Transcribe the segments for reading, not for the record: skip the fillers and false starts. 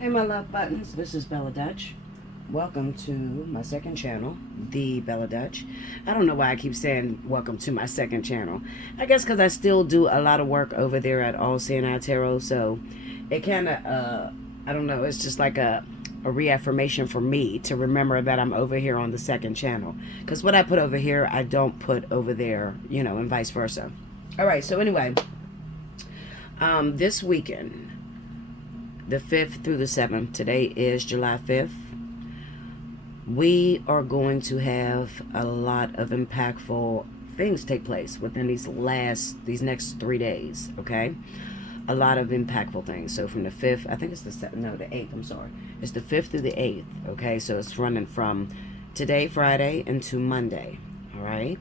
Hey my love buttons, this is Bella Dutch. Welcome to my second channel, The Bella Dutch. I don't know why I keep saying welcome to my second channel. I guess because I still do a lot of work over there at Allseeingeyetarot, so it kind of, I don't know, it's just like a reaffirmation for me to remember that I'm over here on the second channel. Because what I put over here, I don't put over there, and vice versa. All right, so anyway, this weekend, the 5th through the 7th. Today is July 5th. We are going to have a lot of impactful things take place within these next 3 days, okay? A lot of impactful things. So from the 5th, I think it's the 8th, I'm sorry. It's the 5th through the 8th, okay? So it's running from today, Friday, into Monday, all right?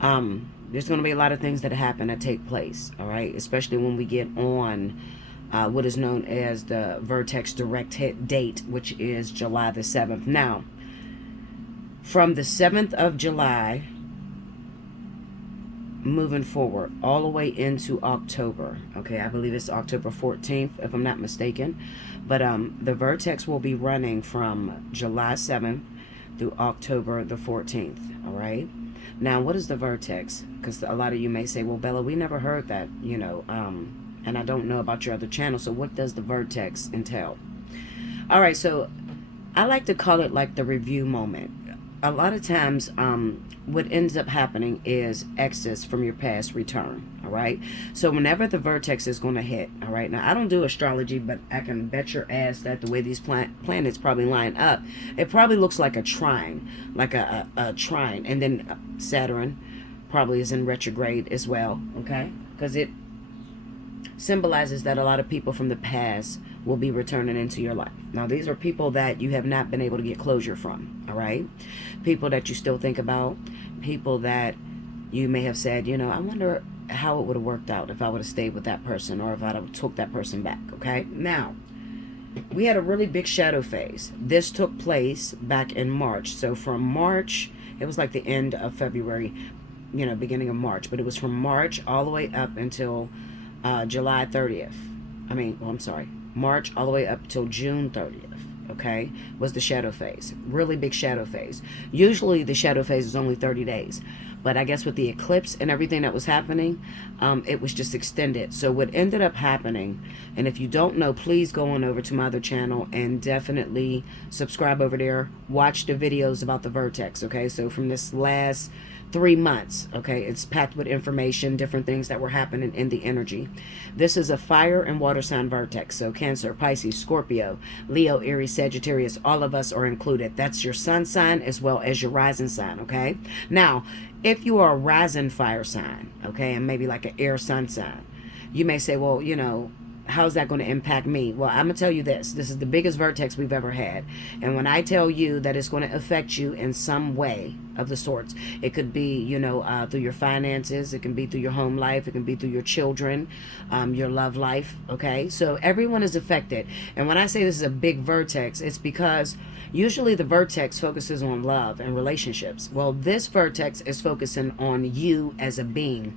There's going to be a lot of things that happen that take place, all right? Especially when we get on what is known as the Vertex direct hit date, which is July the 7th. Now, from the 7th of July moving forward all the way into October, okay, I believe it's October 14th if I'm not mistaken, but the Vertex will be running from July 7th through October the 14th, all right? Now, what is the Vertex? Because a lot of you may say, well, Bella, we never heard that, and I don't know about your other channel, so what does the Vertex entail? All right, so I like to call it like the review moment. A lot of times, what ends up happening is exits from your past return, all right? So whenever the Vertex is going to hit, all right? Now, I don't do astrology, but I can bet your ass that the way these planets probably line up, it probably looks like a trine, like a trine. And then Saturn probably is in retrograde as well, okay? Because it symbolizes that a lot of people from the past will be returning into your life. Now, these are people that you have not been able to get closure from, all right? People that you still think about, people that you may have said, I wonder how it would have worked out if I would have stayed with that person or if I'd have took that person back, okay? Now, we had a really big shadow phase. This took place back in March. So from March, it was like the end of February, beginning of March, but it was from March all the way up until July 30th. March all the way up till June 30th, okay, was the shadow phase. Really big shadow phase. Usually the shadow phase is only 30 days. But I guess with the eclipse and everything that was happening, it was just extended. So what ended up happening, and if you don't know, please go on over to my other channel and definitely subscribe over there. Watch the videos about the Vertex, okay? So from this last 3 months, okay, it's packed with information, different things that were happening in the energy. This is a fire and water sign Vertex. So Cancer, Pisces, Scorpio, Leo, Aries, Sagittarius, all of us are included. That's your sun sign as well as your rising sign, okay? Now, if you are a rising fire sign, okay, and maybe like an air sun sign, you may say, well, how's that going to impact me? Well, I'm going to tell you this. This is the biggest Vertex we've ever had. And when I tell you that it's going to affect you in some way of the sorts, it could be, through your finances. It can be through your home life. It can be through your children, your love life, okay? So everyone is affected. And when I say this is a big Vertex, it's because usually the Vertex focuses on love and relationships. Well, this Vertex is focusing on you as a being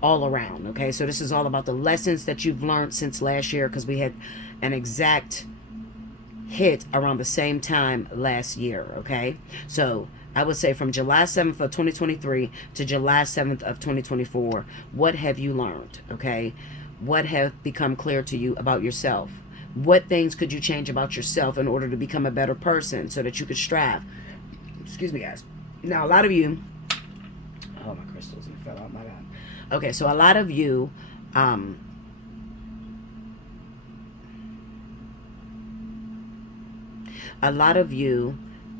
all around, okay? So this is all about the lessons that you've learned since last year, because we had an exact hit around the same time last year, okay? So I would say from July 7th of 2023 to July 7th of 2024, what have you learned, okay? What have become clear to you about yourself? What things could you change about yourself in order to become a better person so that you could strive? Excuse me, guys. Now, a lot of you, oh, my crystals fell out, my God. Okay, so a lot of you,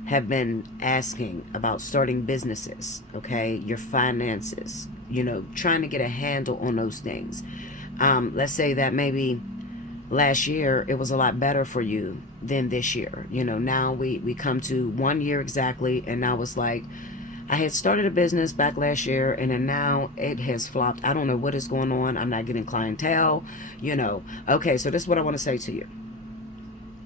have been asking about starting businesses, okay, your finances, trying to get a handle on those things. Let's say that maybe last year it was a lot better for you than this year. Now we come to 1 year exactly, and now it's like, I had started a business back last year, and then now it has flopped. I don't know what is going on. I'm not getting clientele, Okay, so this is what I want to say to you.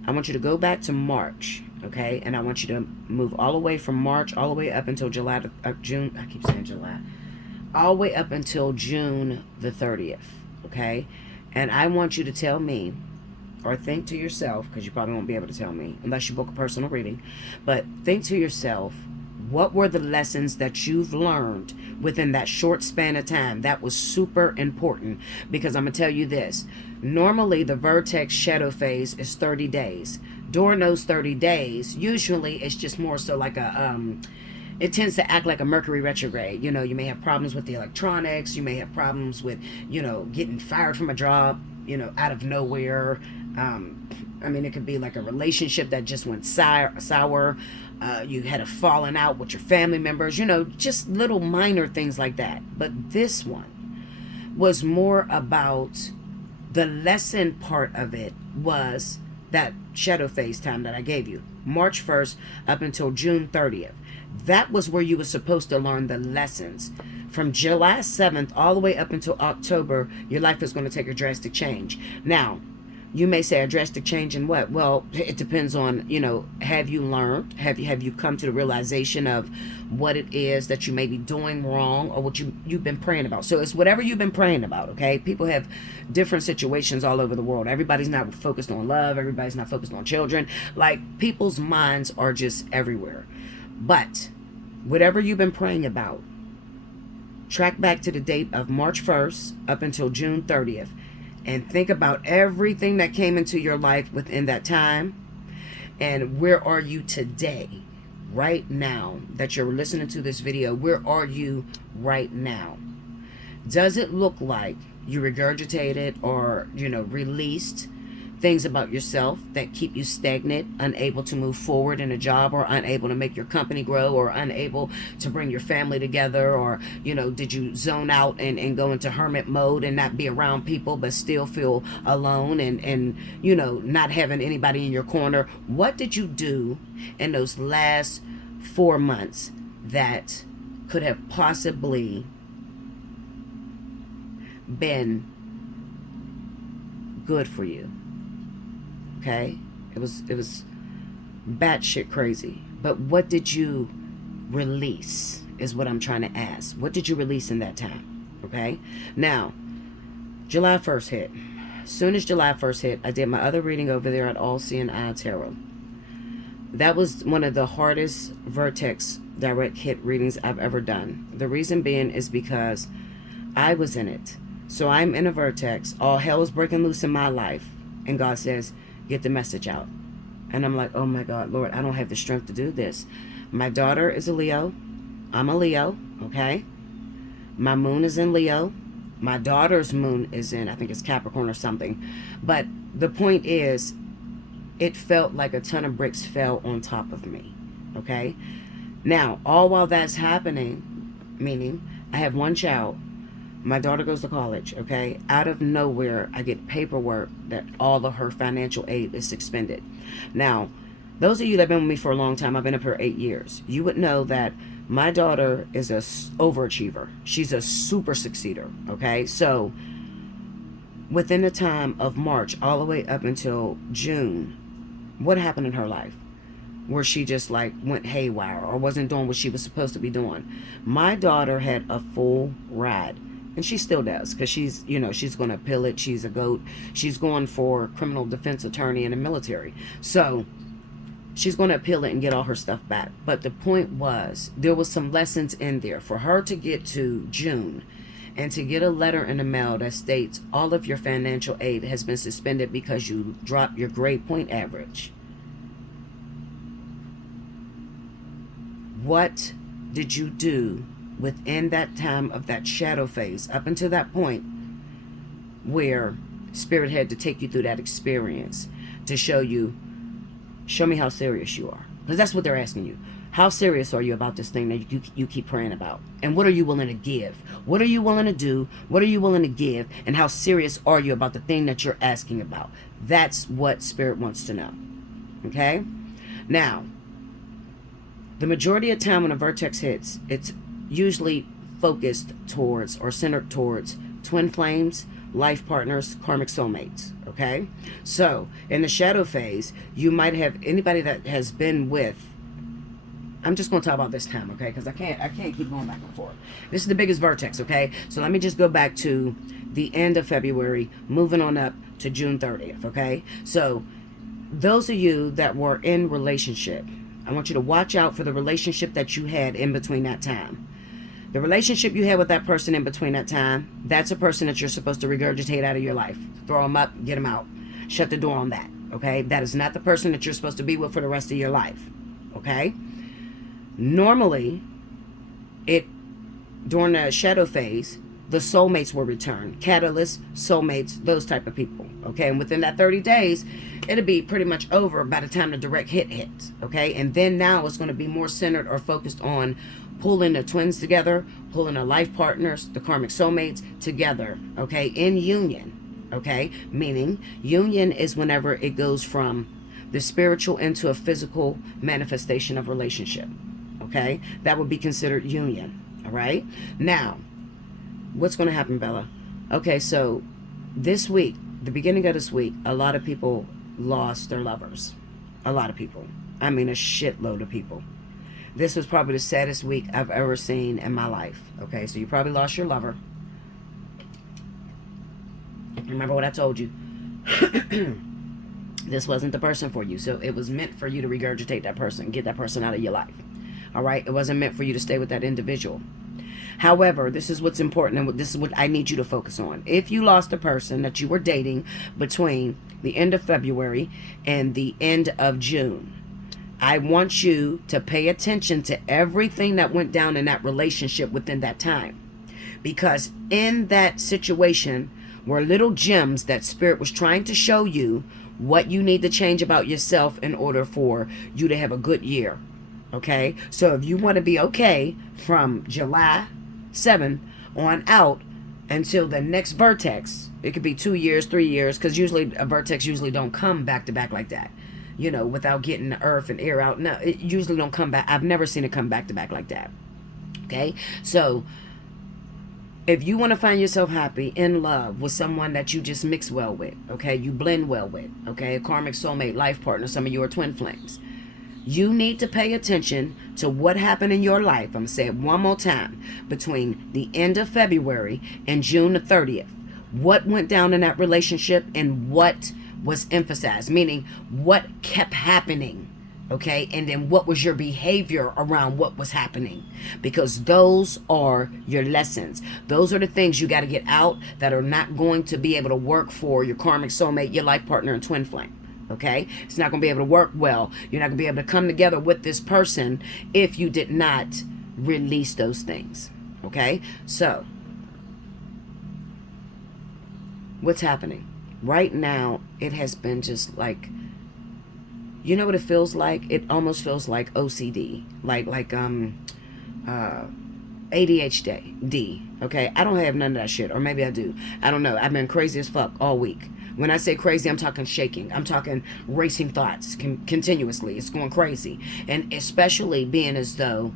I want you to go back to March, okay? And I want you to move all the way from March all the way up until June. I keep saying July. All the way up until June the 30th, okay? And I want you to tell me or think to yourself, because you probably won't be able to tell me unless you book a personal reading, but think to yourself, what were the lessons that you've learned within that short span of time that was super important? Because I'm going to tell you this. Normally, the Vertex shadow phase is 30 days. During those 30 days, usually it's just more so like it tends to act like a Mercury retrograde. You know, you may have problems with the electronics. You may have problems with, getting fired from a job, out of nowhere. I mean, it could be like a relationship that just went sour. You had a falling out with your family members, just little minor things like that. But this one was more about the lesson part of it was that shadow phase time that I gave you, March 1st up until June 30th. That was where you were supposed to learn the lessons. From July 7th all the way up until October, your life is going to take a drastic change. Now, you may say a drastic change in what? Well, it depends on, have you learned? Have you come to the realization of what it is that you may be doing wrong or what you've been praying about? So it's whatever you've been praying about, okay? People have different situations all over the world. Everybody's not focused on love. Everybody's not focused on children. Like, people's minds are just everywhere. But whatever you've been praying about, track back to the date of March 1st up until June 30th. And think about everything that came into your life within that time. And where are you today? Right now that you're listening to this video, where are you right now? Does it look like you regurgitated or, released things about yourself that keep you stagnant, unable to move forward in a job, or unable to make your company grow, or unable to bring your family together? Or, did you zone out and go into hermit mode and not be around people but still feel alone and not having anybody in your corner? What did you do in those last 4 months that could have possibly been good for you? Okay, it was batshit crazy. But what did you release is what I'm trying to ask. What did you release in that time? Okay, now July 1st hit. As soon as July 1st hit, I did my other reading over there at Allseeingeyetarot. That was one of the hardest Vertex direct hit readings I've ever done. The reason being is because I was in it. So I'm in a Vertex. All hell is breaking loose in my life. And God says, get the message out. And I'm like, oh my God, Lord, I don't have the strength to do this. My daughter is a Leo. I'm a Leo, okay? My moon is in Leo. My daughter's moon is in, I think it's Capricorn or something. But the point is, it felt like a ton of bricks fell on top of me, okay? Now, all while that's happening, meaning I have one child. My daughter goes to college, okay? Out of nowhere, I get paperwork that all of her financial aid is suspended. Now, those of you that have been with me for a long time, I've been up here 8 years. You would know that my daughter is a overachiever. She's a super succeeder, okay? So, within the time of March, all the way up until June, what happened in her life? Where she just like went haywire or wasn't doing what she was supposed to be doing. My daughter had a full ride. And she still does, because she's, she's going to appeal it. She's a GOAT. She's going for criminal defense attorney in the military. So she's going to appeal it and get all her stuff back. But the point was, there was some lessons in there for her to get to June and to get a letter in the mail that states all of your financial aid has been suspended because you dropped your grade point average. What did you do within that time of that shadow phase up until that point where Spirit had to take you through that experience to show me how serious you are? Because that's what they're asking you. How serious are you about this thing that you keep praying about? And what are you willing to give? What are you willing to do? What are you willing to give? And how serious are you about the thing that you're asking about? That's what Spirit wants to know. Okay? Now, the majority of time when a Vertex hits, it's usually focused towards or centered towards twin flames, life partners, karmic soulmates, okay? So, in the shadow phase, you might have anybody that has been with I'm just going to talk about this time, okay? Because I can't keep going back and forth. This is the biggest vertex, okay? So let me just go back to the end of February, moving on up to June 30th, okay? So those of you that were in relationship, I want you to watch out for the relationship that you had in between that time. The relationship you had with that person in between that time, that's a person that you're supposed to regurgitate out of your life. Throw them up, get them out. Shut the door on that, okay? That is not the person that you're supposed to be with for the rest of your life, okay? Normally, during the shadow phase, the soulmates will return. Catalysts, soulmates, those type of people, okay? And within that 30 days, it'll be pretty much over by the time the direct hit hits, okay? And then now it's going to be more centered or focused on pulling the twins together, pulling the life partners, the karmic soulmates together, okay, in union, okay? Meaning, union is whenever it goes from the spiritual into a physical manifestation of relationship, okay? That would be considered union, all right? Now, what's going to happen, Bella? Okay, so this week, the beginning of this week, a lot of people lost their lovers. A lot of people. I mean, a shitload of people. This was probably the saddest week I've ever seen in my life. Okay, so you probably lost your lover. Remember what I told you. This wasn't the person for you. So it was meant for you to regurgitate that person, get that person out of your life. All right? It wasn't meant for you to stay with that individual. However, this is what's important, and this is what I need you to focus on. If you lost a person that you were dating between the end of February and the end of June, I want you to pay attention to everything that went down in that relationship within that time. Because in that situation were little gems that Spirit was trying to show you what you need to change about yourself in order for you to have a good year. Okay? So if you want to be okay from July 7 on out until the next vertex, it could be 2 years, 3 years, because usually a vertex usually don't come back to back like that. You know, without getting the earth and air out. No, it usually don't come back. I've never seen it come back to back like that. Okay? So, if you want to find yourself happy, in love, with someone that you just mix well with, okay? You blend well with, okay? A karmic soulmate, life partner, some of you are twin flames. You need to pay attention to what happened in your life. I'm going to say it one more time. Between the end of February and June the 30th. What went down in that relationship and what was emphasized, meaning what kept happening, okay? And then what was your behavior around what was happening? Because those are your lessons. Those are the things you got to get out that are not going to be able to work for your karmic soulmate, your life partner, and twin flame, okay? It's not going to be able to work well. You're not going to be able to come together with this person if you did not release those things, okay? So, what's happening? Right now, it has been just like, you know what it feels like? It almost feels like OCD, like ADHD, okay? I don't have none of that shit, or maybe I do. I don't know. I've been crazy as fuck all week. When I say crazy, I'm talking shaking. I'm talking racing thoughts continuously. It's going crazy. And especially being as though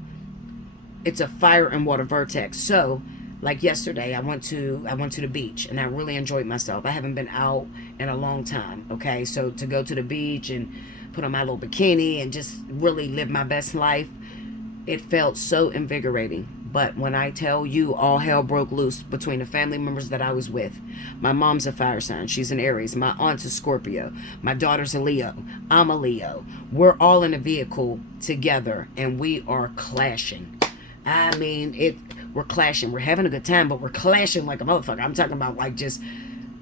it's a fire and water vertex. So, like yesterday, I went to the beach and I really enjoyed myself. I haven't been out in a long time, okay? So to go to the beach and put on my little bikini and just really live my best life, it felt so invigorating. But when I tell you all hell broke loose between the family members that I was with, my mom's a fire sign. She's an Aries. My aunt's a Scorpio. My daughter's a Leo. I'm a Leo. We're all in a vehicle together and we are clashing. I mean, we're clashing. We're having a good time, but we're clashing like a motherfucker. I'm talking about like just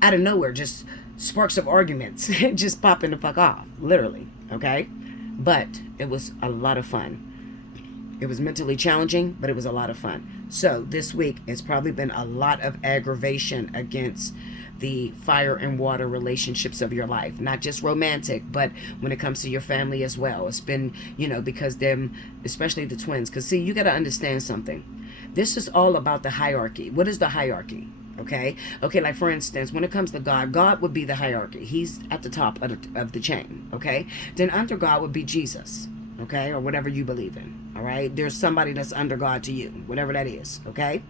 out of nowhere, just sparks of arguments just popping the fuck off, literally, okay? But it was a lot of fun. It was mentally challenging, but it was a lot of fun. So this week, it's probably been a lot of aggravation against the fire and water relationships of your life. Not just romantic, but when it comes to your family as well. It's been, you know, because them, especially the twins. Because see, you got to understand something. This is all about the hierarchy. What is the hierarchy? Okay, like for instance, when it comes to God, God would be the hierarchy. He's at the top of the chain, okay? Then under God would be Jesus, okay? Or whatever you believe in, all right? There's somebody that's under God to you, whatever that is, okay?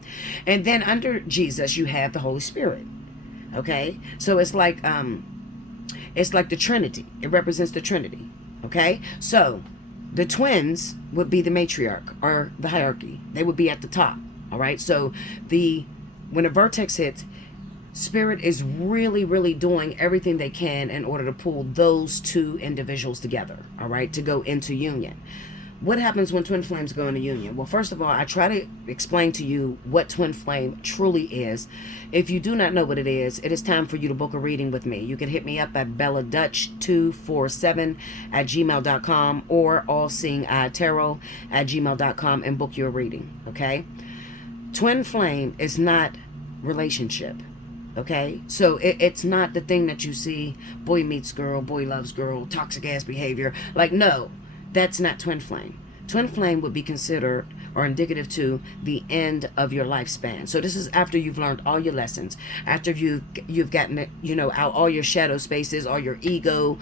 And then under Jesus, you have the Holy Spirit, okay? So it's like the Trinity. It represents the Trinity, okay? So the twins would be the matriarch or the hierarchy. They would be at the top. All right. So when a vertex hits, Spirit is really, really doing everything they can in order to pull those two individuals together. All right. To go into union. What happens when twin flames go into union? Well, first of all, I try to explain to you what twin flame truly is. If you do not know what it is time for you to book a reading with me. You can hit me up at belladutch247@gmail.com or allseeingeyetarot@gmail.com and book your reading, okay? Twin flame is not relationship, okay? So it's not the thing that you see, boy meets girl, boy loves girl, toxic ass behavior. Like, no. That's not twin flame. Twin flame would be considered or indicative to the end of your lifespan. So this is after you've learned all your lessons, after you've gotten, out all your shadow spaces, all your ego,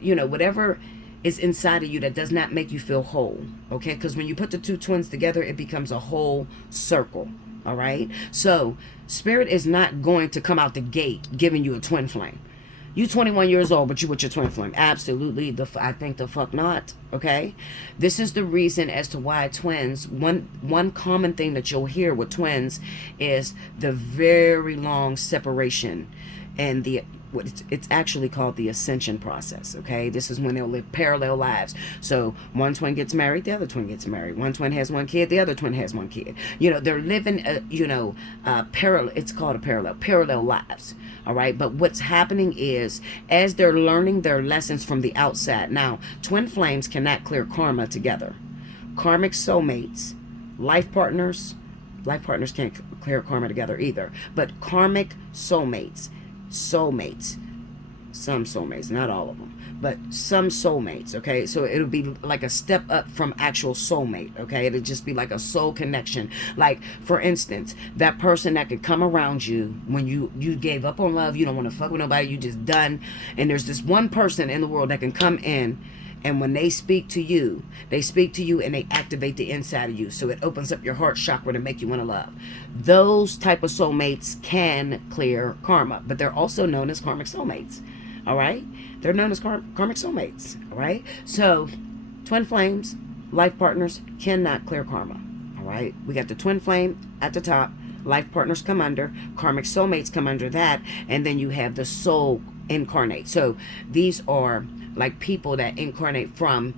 whatever is inside of you that does not make you feel whole. Okay, because when you put the two twins together, it becomes a whole circle. All right. So Spirit is not going to come out the gate giving you a twin flame. You 21 years old, but you with your twin flame. Absolutely. I think the fuck not. Okay. This is the reason as to why twins, one common thing that you'll hear with twins is the very long separation and it's actually called the ascension process. Okay. This is when they'll live parallel lives. So one twin gets married, the other twin gets married. One twin has one kid, the other twin has one kid. They're living, parallel. It's called a parallel lives. All right. But what's happening is as they're learning their lessons from the outside. Now, twin flames cannot clear karma together. Karmic soulmates, life partners can't clear karma together either. But karmic soulmates, some soulmates, not all of them, but some soulmates. Okay, so it'll be like a step up from actual soulmate. Okay, it'll just be like a soul connection. Like, for instance, that person that could come around you when you gave up on love, you don't want to fuck with nobody, you just done, and there's this one person in the world that can come in, and when they speak to you and they activate the inside of you. So it opens up your heart chakra to make you want to love. Those type of soulmates can clear karma, but they're also known as karmic soulmates. All right? They're known as karmic soulmates. All right? So twin flames, life partners cannot clear karma. All right? We got the twin flame at the top. Life partners come under. Karmic soulmates come under that. And then you have the soul incarnate. So these are like people that incarnate from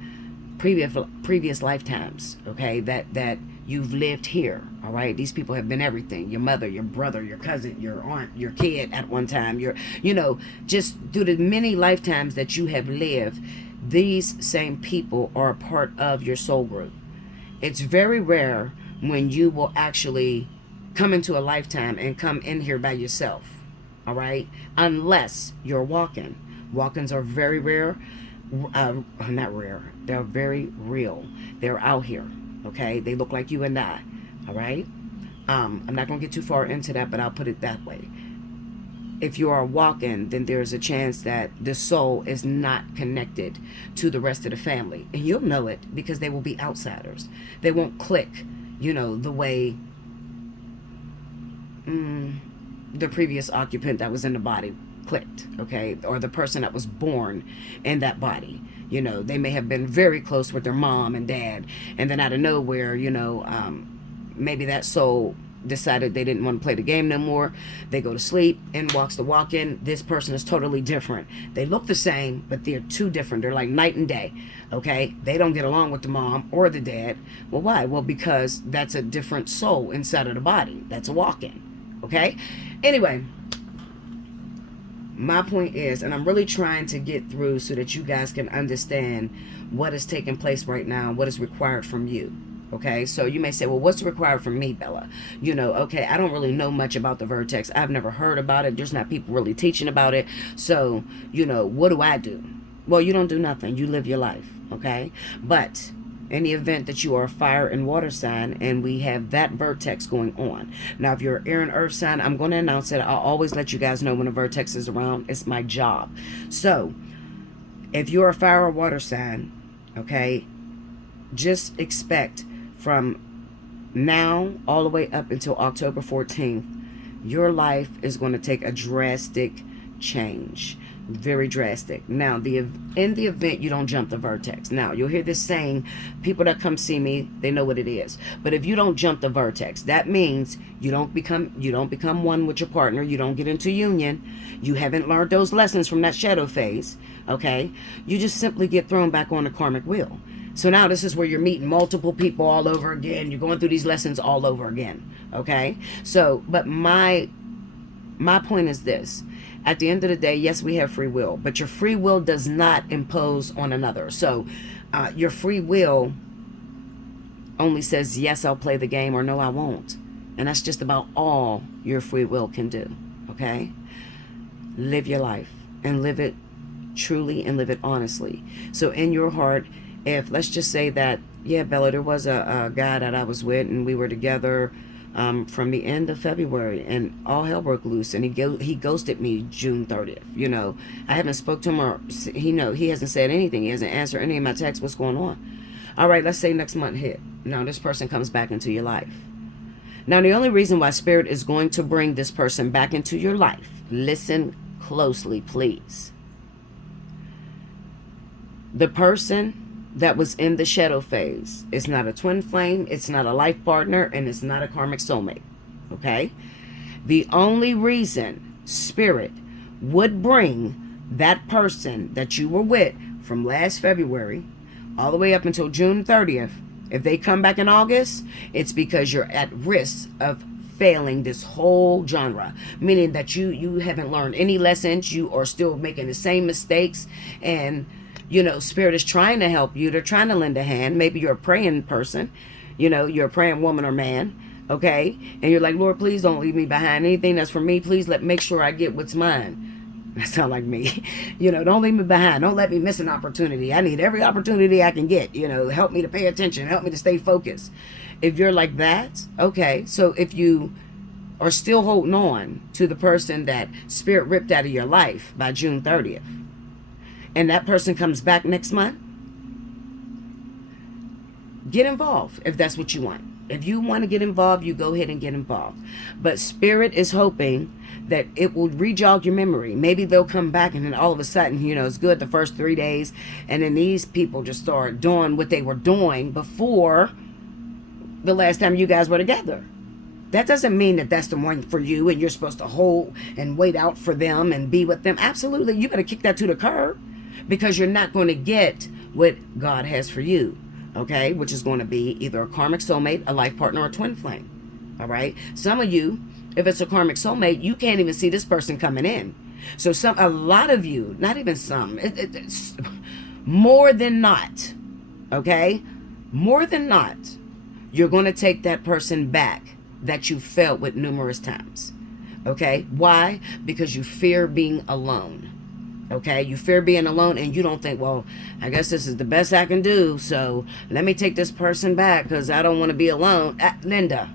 previous lifetimes, okay, that you've lived here. All right, these people have been everything: your mother, your brother, your cousin, your aunt, your kid at one time, just through the many lifetimes that you have lived, these same people are a part of your soul group. It's very rare when you will actually come into a lifetime and come in here by yourself. All right, unless you're walking. Walk-ins are very rare. Not rare. They're very real. They're out here. Okay? They look like you and I. All right? I'm not going to get too far into that, but I'll put it that way. If you are a walk-in, then there's a chance that the soul is not connected to the rest of the family. And you'll know it because they will be outsiders. They won't click, the way the previous occupant that was in the body clicked, okay, or the person that was born in that body. They may have been very close with their mom and dad, and then out of nowhere, maybe that soul decided they didn't want to play the game no more. They go to sleep, and walks the walk-in. This person is totally different. They look the same, but they're too different. They're like night and day, okay? They don't get along with the mom or the dad. Well, why? Well, because that's a different soul inside of the body. That's a walk-in, okay? Anyway, my point is, and I'm really trying to get through so that you guys can understand what is taking place right now, what is required from you. Okay, so you may say, well, what's required from me, Bella? Okay, I don't really know much about the Vertex. I've never heard about it. There's not people really teaching about it. So, what do I do? Well, you don't do nothing. You live your life, okay? But in the event that you are a fire and water sign, and we have that Vertex going on. Now, if you're an air and earth sign, I'm going to announce it. I'll always let you guys know when a Vertex is around. It's my job. So, if you're a fire or water sign, okay, just expect from now all the way up until October 14th, your life is going to take a drastic change. Very drastic. Now, in the event you don't jump the vertex. Now, you'll hear this saying, people that come see me, they know what it is. But if you don't jump the vertex, that means you don't become one with your partner. You don't get into union. You haven't learned those lessons from that shadow phase. Okay? You just simply get thrown back on the karmic wheel. So now this is where you're meeting multiple people all over again. You're going through these lessons all over again. Okay? So, but my point is this. At the end of the day, yes, we have free will, but your free will does not impose on another. So your free will only says, yes, I'll play the game, or no, I won't. And that's just about all your free will can do. Okay? Live your life and live it truly and live it honestly. So in your heart, if let's just say that, yeah, Bella, there was a guy that I was with and we were together from the end of February, and all hell broke loose, and he ghosted me June 30th. You know, I haven't spoke to him, or he hasn't said anything. He hasn't answered any of my texts. What's going on? All right, let's say next month hit. Now this person comes back into your life. Now the only reason why Spirit is going to bring this person back into your life, listen closely, please. The person that was in the shadow phase. It's not a twin flame, it's not a life partner, and it's not a karmic soulmate. Okay? The only reason Spirit would bring that person that you were with from last February all the way up until June 30th, if they come back in August, it's because you're at risk of failing this whole genre, meaning that you haven't learned any lessons, you are still making the same mistakes, and you know, Spirit is trying to help you. They're trying to lend a hand. Maybe you're a praying person. You know, you're a praying woman or man. Okay? And you're like, Lord, please don't leave me behind. Anything that's for me, please make sure I get what's mine. That sounds like me. You know, don't leave me behind. Don't let me miss an opportunity. I need every opportunity I can get. You know, help me to pay attention. Help me to stay focused. If you're like that, okay. So if you are still holding on to the person that Spirit ripped out of your life by June 30th, and that person comes back next month, get involved if that's what you want. If you want to get involved, you go ahead and get involved. But Spirit is hoping that it will re-jog your memory. Maybe they'll come back and then all of a sudden, you know, it's good the first 3 days, and then these people just start doing what they were doing before the last time you guys were together. That doesn't mean that that's the one for you and you're supposed to hold and wait out for them and be with them. Absolutely, you better kick that to the curb, because you're not going to get what God has for you, okay? Which is going to be either a karmic soulmate, a life partner, or a twin flame, all right? Some of you, if it's a karmic soulmate, you can't even see this person coming in. So a lot of you, not even some, it's more than not, okay? More than not, you're going to take that person back that you felt with numerous times, okay? Why? Because you fear being alone. Okay, you fear being alone, and you don't think, well, I guess this is the best I can do, so let me take this person back because I don't want to be alone. Linda,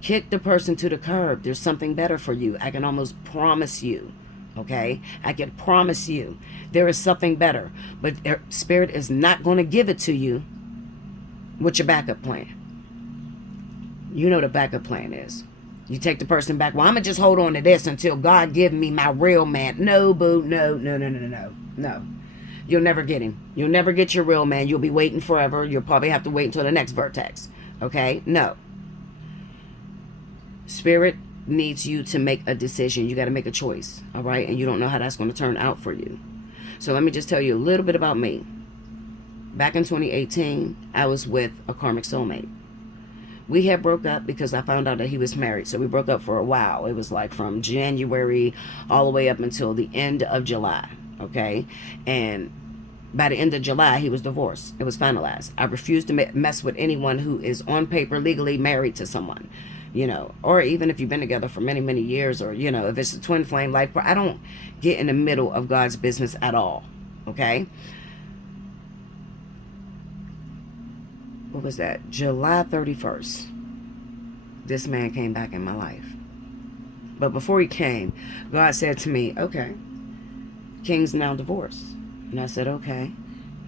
kick the person to the curb. There's something better for you. I can almost promise you, okay? I can promise you there is something better, but Spirit is not going to give it to you with your backup plan. You know what a backup plan is. You take the person back. Well, I'm going to just hold on to this until God give me my real man. No, boo. No. You'll never get him. You'll never get your real man. You'll be waiting forever. You'll probably have to wait until the next vertex. Okay? No. Spirit needs you to make a decision. You got to make a choice. All right? And you don't know how that's going to turn out for you. So let me just tell you a little bit about me. Back in 2018, I was with a karmic soulmate. We had broke up because I found out that he was married. So we broke up for a while. It was like from January all the way up until the end of July. Okay? And by the end of July, he was divorced. It was finalized. I refused to mess with anyone who is on paper legally married to someone. You know, or even if you've been together for many, many years, or, you know, if it's a twin flame life, I don't get in the middle of God's business at all. Okay? What was that? July 31st. This man came back in my life. But before he came, God said to me, okay, King's now divorced. And I said, okay.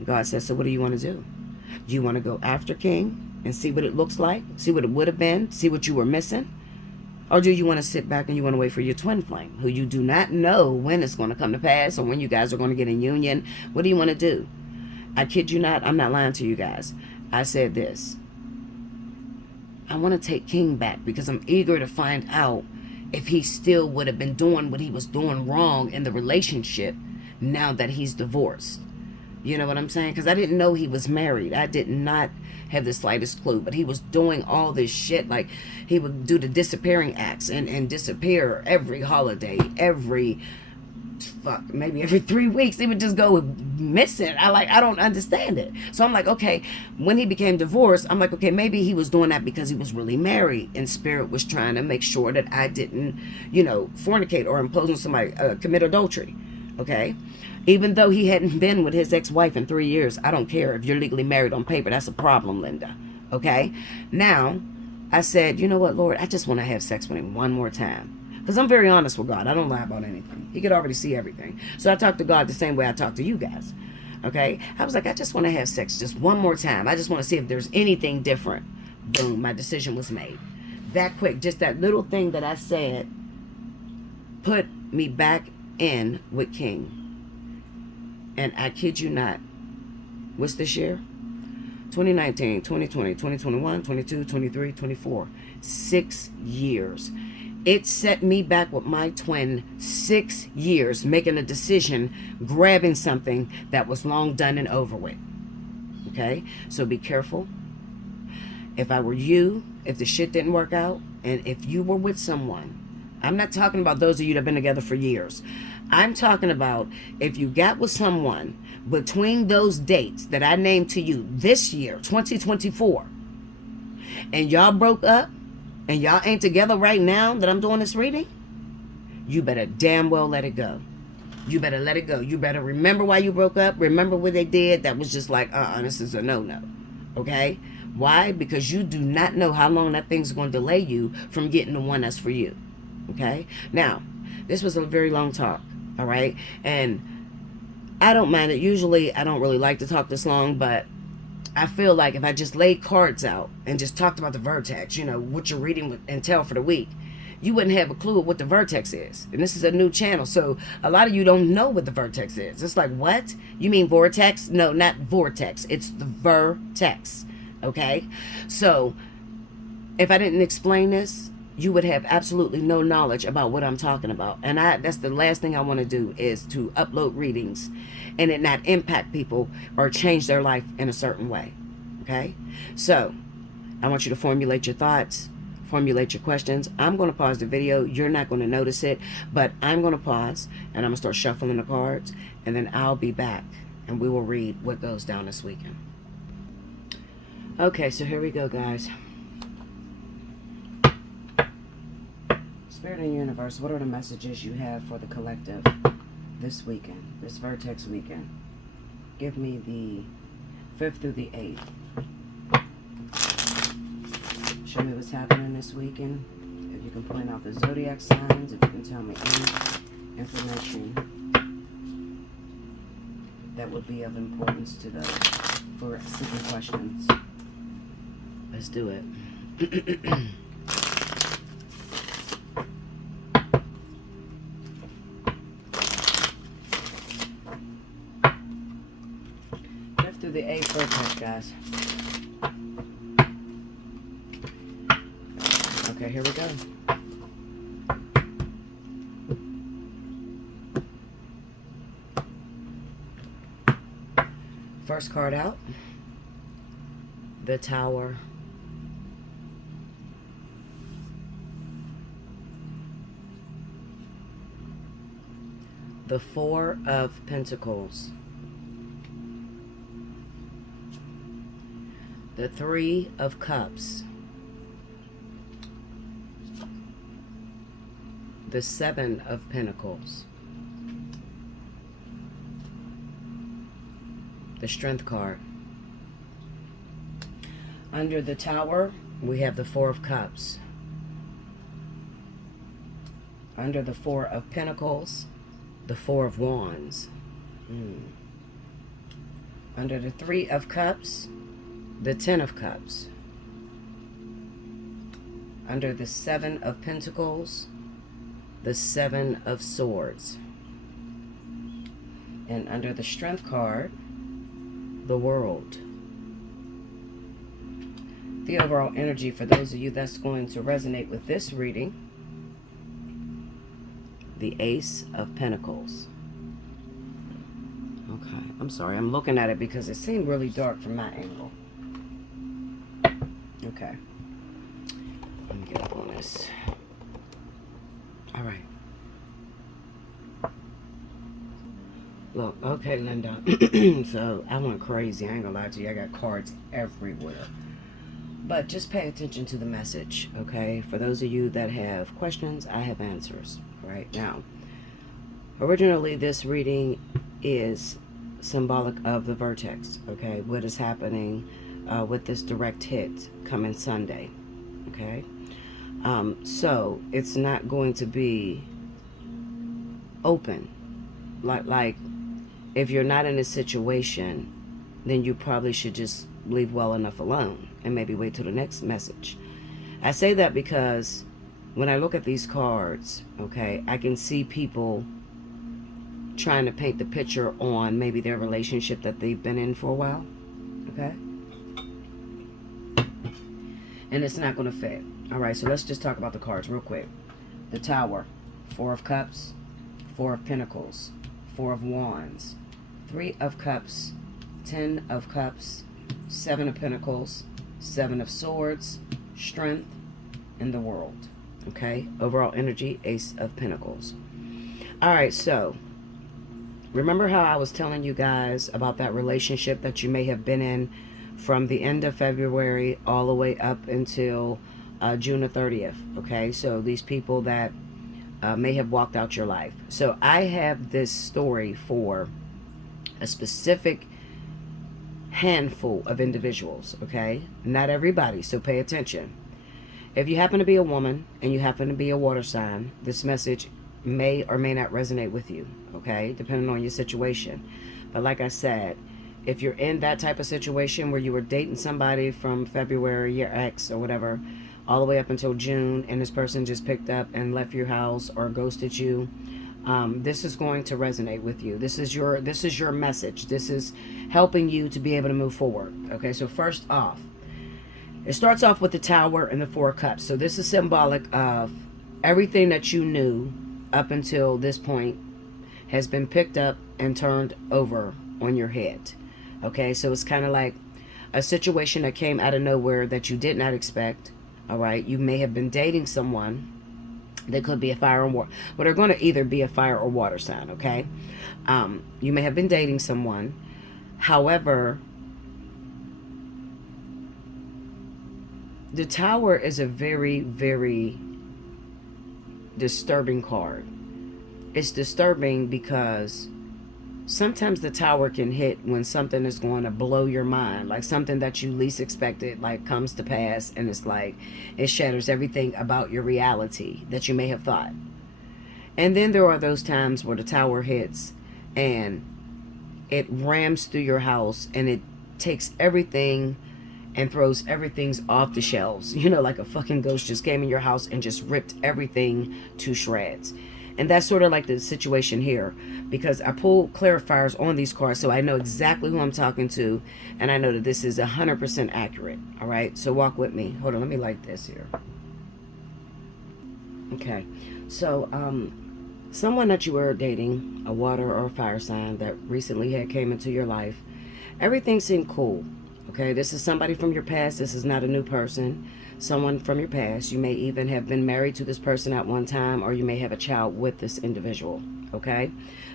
God said, so what do you want to do? Do you want to go after King and see what it looks like? See what it would have been? See what you were missing? Or do you want to sit back and you want to wait for your twin flame, who you do not know when it's going to come to pass or when you guys are going to get in union? What do you want to do? I kid you not. I'm not lying to you guys. I said this. I want to take King back because I'm eager to find out if he still would have been doing what he was doing wrong in the relationship now that he's divorced. You know what I'm saying? Because I didn't know he was married. I did not have the slightest clue. But he was doing all this shit. Like, he would do the disappearing acts and disappear every holiday, maybe every 3 weeks. He would just go missing. I don't understand it. So I'm like, okay, when he became divorced, I'm like, okay, maybe he was doing that because he was really married and spirit was trying to make sure that I didn't, fornicate or impose on somebody, commit adultery. Okay? Even though he hadn't been with his ex-wife in 3 years, I don't care. If you're legally married on paper, that's a problem, Linda. Okay? Now, I said, you know what, Lord? I just want to have sex with him one more time. Because I'm very honest with God. I don't lie about anything. He could already see everything. So I talk to God the same way I talk to you guys. Okay? I was like, I just want to have sex just one more time. I just want to see if there's anything different. Boom. My decision was made. That quick. Just that little thing that I said put me back in with King. And I kid you not. What's this year? 2019, 2020, 2021, 22, 23, 24. 6 years. It set me back with my twin 6 years making a decision, grabbing something that was long done and over with. Okay? So be careful. If I were you, if the shit didn't work out, and if you were with someone, I'm not talking about those of you that have been together for years. I'm talking about if you got with someone between those dates that I named to you this year, 2024, and y'all broke up, and y'all ain't together right now that I'm doing this reading, you better damn well let it go. You better let it go. You better remember why you broke up. Remember what they did. That was just like, this is a no-no. Okay? Why? Because you do not know how long that thing's going to delay you from getting the one that's for you. Okay? Now, this was a very long talk. All right? And I don't mind it. Usually, I don't really like to talk this long, but I feel like if I just laid cards out and just talked about the Vertex, what you're reading and tell for the week, you wouldn't have a clue of what the Vertex is. And this is a new channel, so a lot of you don't know what the Vertex is. It's like, what? You mean Vortex? No, not Vortex. It's the Vertex. Okay? So, if I didn't explain this, you would have absolutely no knowledge about what I'm talking about. And that's the last thing I want to do, is to upload readings and it not impact people or change their life in a certain way. Okay? So, I want you to formulate your thoughts, formulate your questions. I'm going to pause the video. You're not going to notice it, but I'm going to pause and I'm going to start shuffling the cards, and then I'll be back and we will read what goes down this weekend. Okay, so here we go, guys. Spirit and Universe, what are the messages you have for the collective this weekend, this Vertex weekend? Give me the 5th through the 8th. Show me what's happening this weekend. If you can point out the zodiac signs, if you can tell me any information that would be of importance to those for simple questions. Let's do it. 5th through the 8th Vertex, guys. Okay, here we go. First card out. The Tower. The Four of Pentacles. The Three of Cups. The Seven of Pentacles. The Strength card. Under the Tower, we have the Four of Cups. Under the Four of Pentacles, the Four of Wands. Under the Three of Cups, the Ten of Cups. under the Seven of Pentacles, the Seven of Swords. And under the Strength card, the World. The overall energy for those of you that's going to resonate with this reading, the Ace of Pentacles. Okay, I'm sorry, I'm looking at it because it seemed really dark from my angle. Okay, let me get up on this. All right. Look, okay, Linda. So I went crazy. I ain't gonna lie to you. I got cards everywhere. But just pay attention to the message, okay? For those of you that have questions, I have answers. Right now, originally this reading is symbolic of the Vertex, okay? What is happening with this direct hit coming Sunday, okay? So it's not going to be open. Like if you're not in a situation, then you probably should just leave well enough alone and maybe wait till the next message. I say that because when I look at these cards, okay, I can see people trying to paint the picture on maybe their relationship that they've been in for a while, okay? And it's not going to fit. All right, so let's just talk about the cards real quick. The Tower, Four of Cups, Four of Pentacles, Four of Wands, Three of Cups, 10 of Cups, 7 of Pentacles, 7 of Swords, Strength, and the World. Okay, overall energy, Ace of Pentacles. All right, so remember how I was telling you guys about that relationship that you may have been in from the end of February all the way up until June the 30th. Okay, so these people that may have walked out your life. So I have this story for a specific handful of individuals, okay? Not everybody, so pay attention. If you happen to be a woman and you happen to be a water sign, this message may or may not resonate with you, okay? Depending on your situation. But like I said, if you're in that type of situation where you were dating somebody from February, your ex or whatever, all the way up until June, and this person just picked up and left your house or ghosted you, this is going to resonate with you. This is your message. This is helping you to be able to move forward. Okay, so first off, it starts off with the Tower and the Four of Cups. So this is symbolic of everything that you knew up until this point has been picked up and turned over on your head. Okay, so it's kind of like a situation that came out of nowhere that you did not expect. All right, you may have been dating someone that could be a fire or water, but they're going to either be a fire or water sign, okay? You may have been dating someone. However, the Tower is a very, very disturbing card. It's disturbing because sometimes the Tower can hit when something is going to blow your mind, like something that you least expected, like comes to pass, and it's like it shatters everything about your reality that you may have thought. And then there are those times where the Tower hits and it rams through your house and it takes everything and throws everything's off the shelves. You know, like a fucking ghost just came in your house and just ripped everything to shreds. And that's sort of like the situation here, because I pulled clarifiers on these cards so I know exactly who I'm talking to, and I know that this is 100% accurate. All right, so walk with me. Hold on, let me light this here. Okay, so someone that you were dating, a water or a fire sign that recently had came into your life, everything seemed cool. Okay, this is somebody from your past. This is not a new person. Someone from your past. You may even have been married to this person at one time, or you may have a child with this individual. Okay,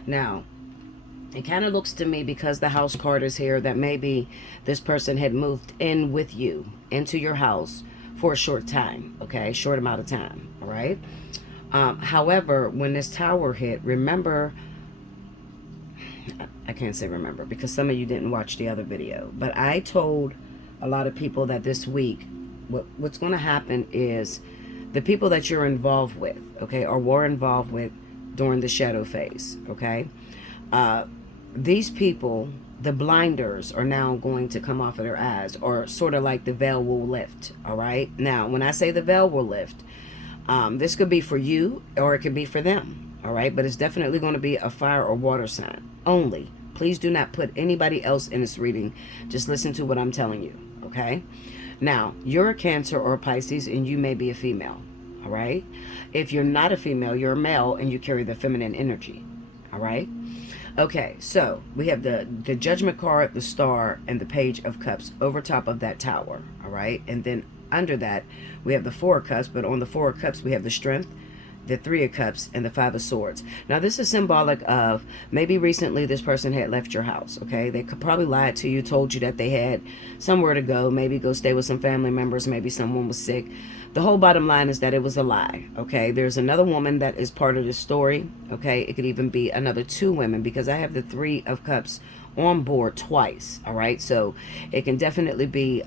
now it kind of looks to me, because the house card is here, that maybe this person had moved in with you into your house for a short time. Okay, short amount of time. All right. However, when this Tower hit, remember, I can't say remember because some of you didn't watch the other video, but I told a lot of people that this week what's going to happen is the people that you're involved with, okay, or were involved with during the shadow phase, okay, these people the blinders are now going to come off of their eyes, or sort of like the veil will lift. All right. Now, when I say the veil will lift, this could be for you or it could be for them. All right. But it's definitely going to be a fire or water sign only. Please do not put anybody else in this reading. Just listen to what I'm telling you. Okay. Now, you're a Cancer or a Pisces and you may be a female. All right. If you're not a female, you're a male and you carry the feminine energy. All right. Okay, so we have the Judgment card, the Star, and the Page of Cups over top of that tower. All right. And then under that, we have the Four of Cups. But on the Four of Cups, we have the Strength, the Three of Cups, and the Five of Swords. Now, this is symbolic of maybe recently this person had left your house, okay? They could probably lied to you, told you that they had somewhere to go, maybe go stay with some family members, maybe someone was sick. The whole bottom line is that it was a lie, okay? There's another woman that is part of the story, okay? It could even be another two women, because I have the Three of Cups on board twice. All right, so it can definitely be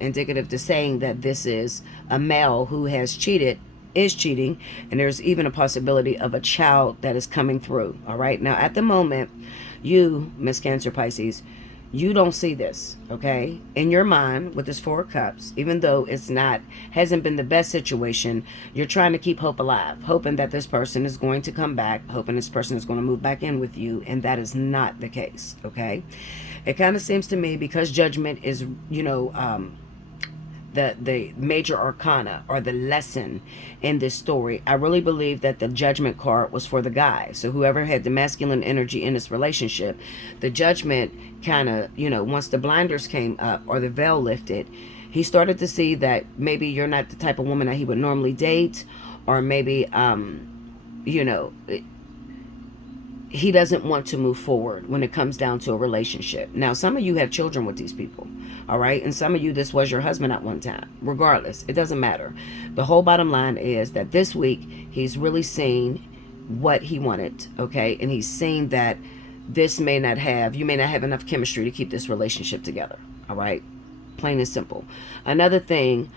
indicative to saying that this is a male who has cheated, is cheating, and there's even a possibility of a child that is coming through. All right, now at the moment, you, Miss Cancer Pisces, you don't see this, okay? In your mind, with this Four of Cups, even though it's not, hasn't been the best situation, you're trying to keep hope alive, hoping that this person is going to come back, hoping this person is going to move back in with you, and that is not the case, okay? It kind of seems to me, because Judgment is, you know, the major arcana or the lesson in this story, I really believe that the Judgment card was for the guy. So whoever had the masculine energy in this relationship, the Judgment kind of, you know, once the blinders came up or the veil lifted, he started to see that maybe you're not the type of woman that he would normally date, or maybe you know, he doesn't want to move forward when it comes down to a relationship. Now, some of you have children with these people, all right? And some of you, this was your husband at one time. Regardless, it doesn't matter. The whole bottom line is that this week, he's really seen what he wanted, okay? And he's seen that this may not have, you may not have enough chemistry to keep this relationship together, all right? Plain and simple. Another thing,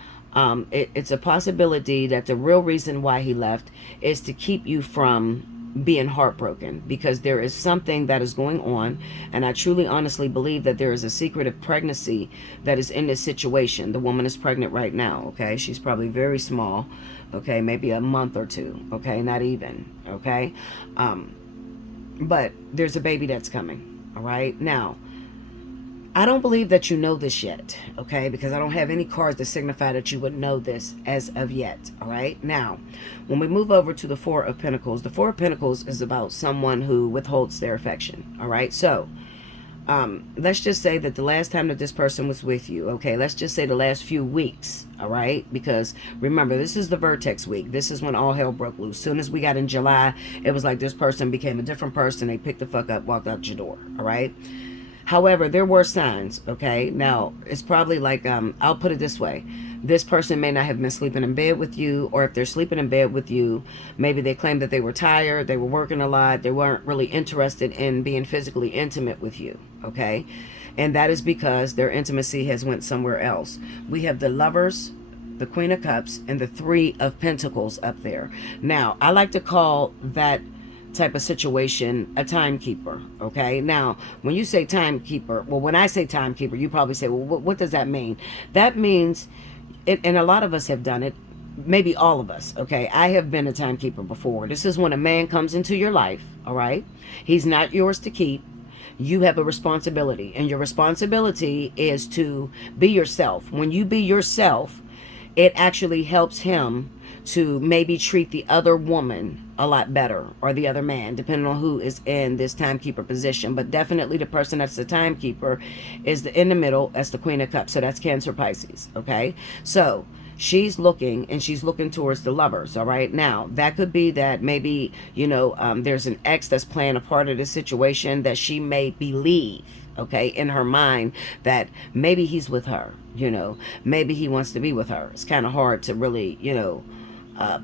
it's a possibility that the real reason why he left is to keep you from being heartbroken, because there is something that is going on, and I truly honestly believe that there is a secretive pregnancy that is in this situation. The woman is pregnant right now, okay? She's probably very small, okay? Maybe a month or two, okay? Not even, okay? But there's a baby that's coming, all right? Now, I don't believe that you know this yet, okay? Because I don't have any cards that signify that you would know this as of yet, all right? Now, when we move over to the Four of Pentacles, the Four of Pentacles is about someone who withholds their affection, all right? So, let's just say that the last time that this person was with you, okay? Let's just say the last few weeks, all right? Because remember, this is the Vertex week. This is when all hell broke loose. Soon as we got in July, it was like this person became a different person. They picked the fuck up, walked out your door, all right? However, there were signs, okay? Now, it's probably like, I'll put it this way. This person may not have been sleeping in bed with you, or if they're sleeping in bed with you, maybe they claimed that they were tired, they were working a lot, they weren't really interested in being physically intimate with you, okay? And that is because their intimacy has went somewhere else. We have the Lovers, the Queen of Cups, and the Three of Pentacles up there. Now, I like to call that type of situation a timekeeper, okay? Now, when you say timekeeper, well, when I say timekeeper, you probably say, well, what does that mean? That means, and a lot of us have done it, maybe all of us, okay? I have been a timekeeper before. This is when a man comes into your life, all right? He's not yours to keep. You have a responsibility, and your responsibility is to be yourself. When you be yourself, it actually helps him to maybe treat the other woman a lot better, or the other man, depending on who is in this timekeeper position. But definitely the person that's the timekeeper is in the middle, as the Queen of Cups. So that's Cancer Pisces, okay? So she's looking, and she's looking towards the Lovers, all right? Now, that could be that maybe, you know, there's an ex that's playing a part of this situation that she may believe, okay, in her mind, that maybe he's with her, you know, maybe he wants to be with her. It's kind of hard to really, you know,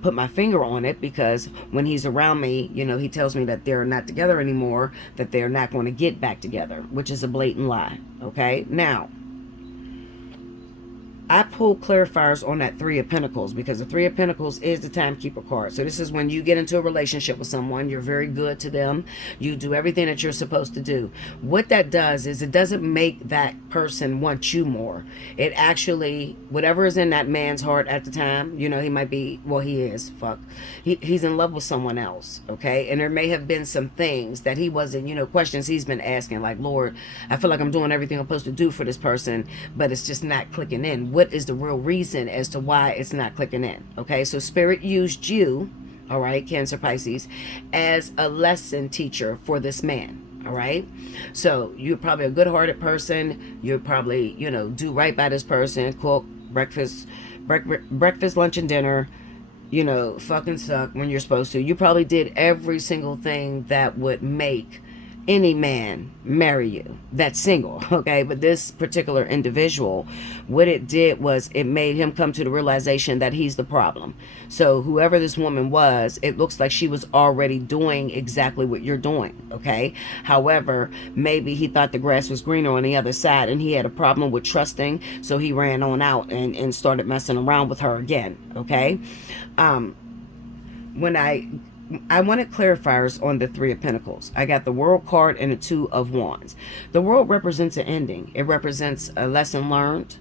put my finger on it, because when he's around me, you know, he tells me that they're not together anymore, that they're not going to get back together, which is a blatant lie, okay? Now, I pull clarifiers on that Three of Pentacles because the Three of Pentacles is the timekeeper card. So this is when you get into a relationship with someone, you're very good to them. You do everything that you're supposed to do. What that does is it doesn't make that person want you more. It actually, whatever is in that man's heart at the time, you know, he might be, well, he is, fuck. He's in love with someone else, okay? And there may have been some things that he wasn't, you know, questions he's been asking, like, Lord, I feel like I'm doing everything I'm supposed to do for this person, but it's just not clicking in. What is the real reason as to why it's not clicking in? Okay, so Spirit used you, all right, Cancer, Pisces, as a lesson teacher for this man. All right, so you're probably a good-hearted person. You're probably, you know, do right by this person, cook breakfast, lunch, and dinner. You know, fucking suck when you're supposed to. You probably did every single thing that would make any man marry you that's single, okay? But this particular individual, what it did was it made him come to the realization that he's the problem. So whoever this woman was, it looks like she was already doing exactly what you're doing, okay? However, maybe he thought the grass was greener on the other side and he had a problem with trusting, so he ran on out and started messing around with her again, okay? When I wanted clarifiers on the Three of Pentacles. I got the World card and the Two of Wands. The World represents an ending. It represents a lesson learned.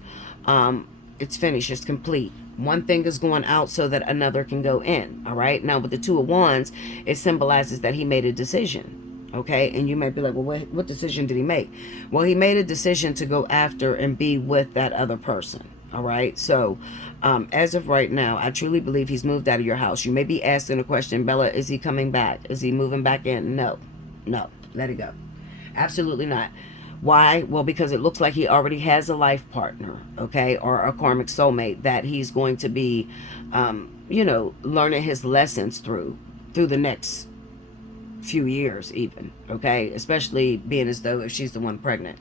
It's finished. It's complete. One thing is going out so that another can go in. All right. Now with the Two of Wands, it symbolizes that he made a decision. Okay. And you might be like, well, what decision did he make? Well, he made a decision to go after and be with that other person. All right. So as of right now, I truly believe he's moved out of your house. You may be asking the question, Bella, is he coming back? Is he moving back in? No, let it go. Absolutely not. Why? Well, because it looks like he already has a life partner, okay, or a karmic soulmate that he's going to be, you know, learning his lessons through the next few years even, okay, especially being as though if she's the one pregnant,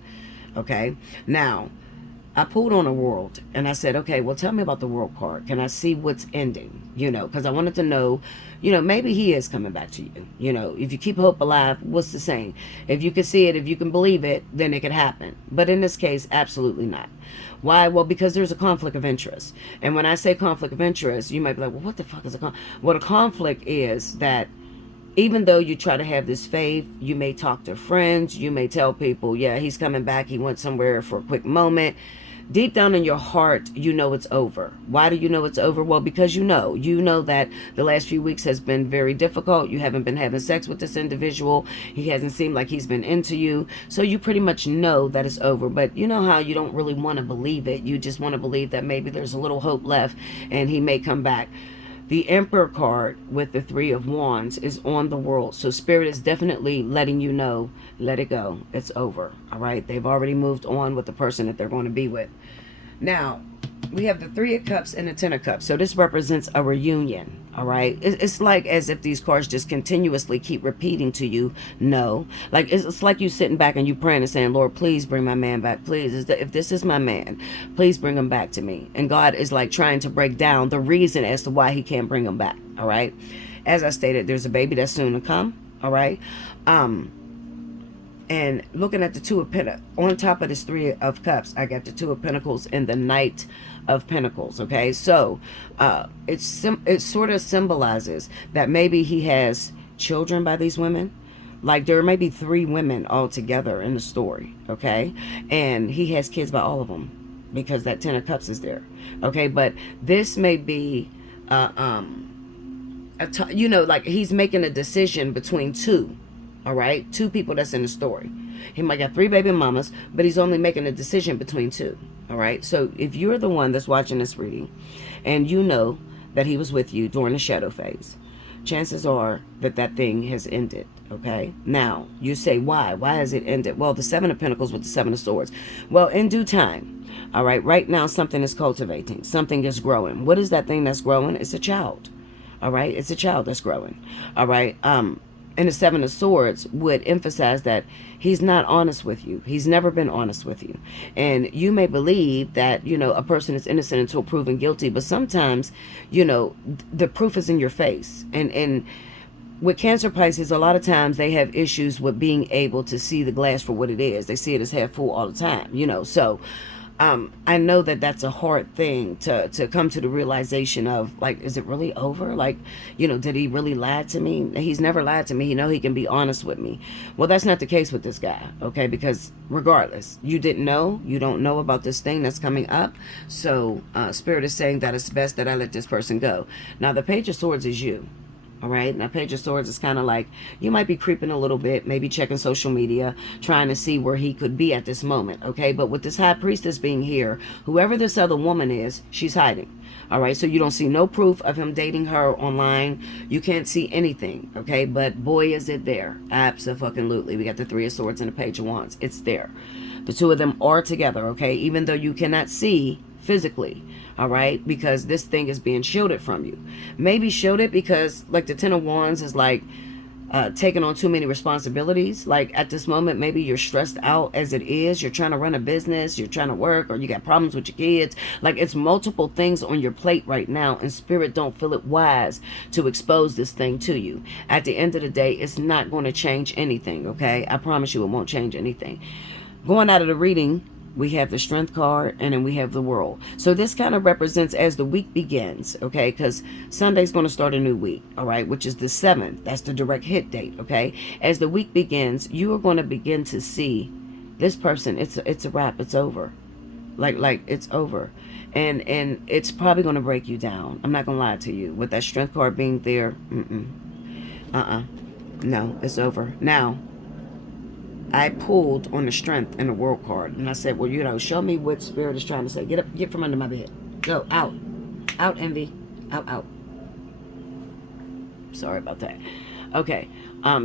okay. Now, I pulled on a world and I said, okay, well, tell me about the world card. Can I see what's ending? You know, because I wanted to know, you know, maybe he is coming back to you. You know, if you keep hope alive, what's the saying? If you can see it, if you can believe it, then it could happen. But in this case, absolutely not. Why? Well, because there's a conflict of interest. And when I say conflict of interest, you might be like, well, what the fuck is a conflict? Well, a conflict is that even though you try to have this faith, you may talk to friends, you may tell people, yeah, he's coming back, he went somewhere for a quick moment. Deep down in your heart, you know it's over. Why do you know it's over? Well, because you know that the last few weeks has been very difficult. You haven't been having sex with this individual. He hasn't seemed like he's been into you. So you pretty much know that it's over. But you know how you don't really want to believe it. You just want to believe that maybe there's a little hope left and he may come back. The Emperor card with the Three of Wands is on the world. So Spirit is definitely letting you know, let it go. It's over. All right. They've already moved on with the person that they're going to be with. Now, we have the Three of Cups and the Ten of Cups. So this represents a reunion. All right. It's like as if these cards just continuously keep repeating to you, no. Like it's like you sitting back and you praying and saying, Lord, please bring my man back. Please. If this is my man, please bring him back to me. And God is like trying to break down the reason as to why he can't bring him back. All right. As I stated, there's a baby that's soon to come. All right. And looking at the Two of Pentacles, on top of this Three of Cups, I got the Two of Pentacles and the Knight of Pentacles, okay? So it sort of symbolizes that maybe he has children by these women. Like there may be 3 women all together in the story, okay? And he has kids by all of them because that Ten of Cups is there, okay? But this may be, you know, like he's making a decision between 2. All right, 2 people that's in the story. He might got 3 baby mamas, but he's only making a decision between 2. All right, so if you're the one that's watching this reading and you know that he was with you during the shadow phase, chances are that that thing has ended. Okay, now you say, why has it ended? Well, the Seven of Pentacles with the Seven of Swords. Well, in due time. All right, right now something is cultivating, something is growing. What is that thing that's growing? It's a child. All right, it's a child that's growing. All right, and the Seven of Swords would emphasize that he's not honest with you. He's never been honest with you. And you may believe that, you know, a person is innocent until proven guilty. But sometimes, you know, the proof is in your face. And with Cancer, Pisces, a lot of times they have issues with being able to see the glass for what it is. They see it as half full all the time, you know. So I know that that's a hard thing to come to the realization of, like, is it really over? Like, did he really lie to me? He's never lied to me. He can be honest with me. Well, that's not the case with this guy, okay? Because regardless, you don't know about this thing that's coming up. So Spirit is saying that it's best that I let this person go. Now, the Page of Swords is you. All right. Now, Page of Swords is kind of like you might be creeping a little bit, maybe checking social media, trying to see where he could be at this moment. Okay. But with this High Priestess being here, whoever this other woman is, she's hiding. All right. So you don't see no proof of him dating her online. You can't see anything. Okay. But boy, is it there. Absolutely. We got the Three of Swords and the Page of Wands. It's there. The two of them are together. Okay. Even though you cannot see physically. All right, because this thing is being shielded from you. Maybe shielded because, like, the Ten of Wands is like taking on too many responsibilities. Like, at this moment, maybe you're stressed out as it is. You're trying to run a business, you're trying to work, or you got problems with your kids. Like, it's multiple things on your plate right now, and Spirit don't feel it wise to expose this thing to you. At the end of the day, it's not going to change anything, okay? I promise you it won't change anything. Going out of the reading, we have the Strength card, and then we have the World. So this kind of represents as the week begins, okay? Because Sunday's going to start a new week, all right? Which is the 7th. That's the direct hit date, okay? As the week begins, you are going to begin to see this person. It's a wrap. It's over. Like it's over. And it's probably going to break you down. I'm not going to lie to you. With that Strength card being there, no, it's over. Now, I pulled on the Strength and the World card, and I said, well, show me what Spirit is trying to say. Get up, get from under my bed. Go, out. Out, Envy. Out. Sorry about that. Okay,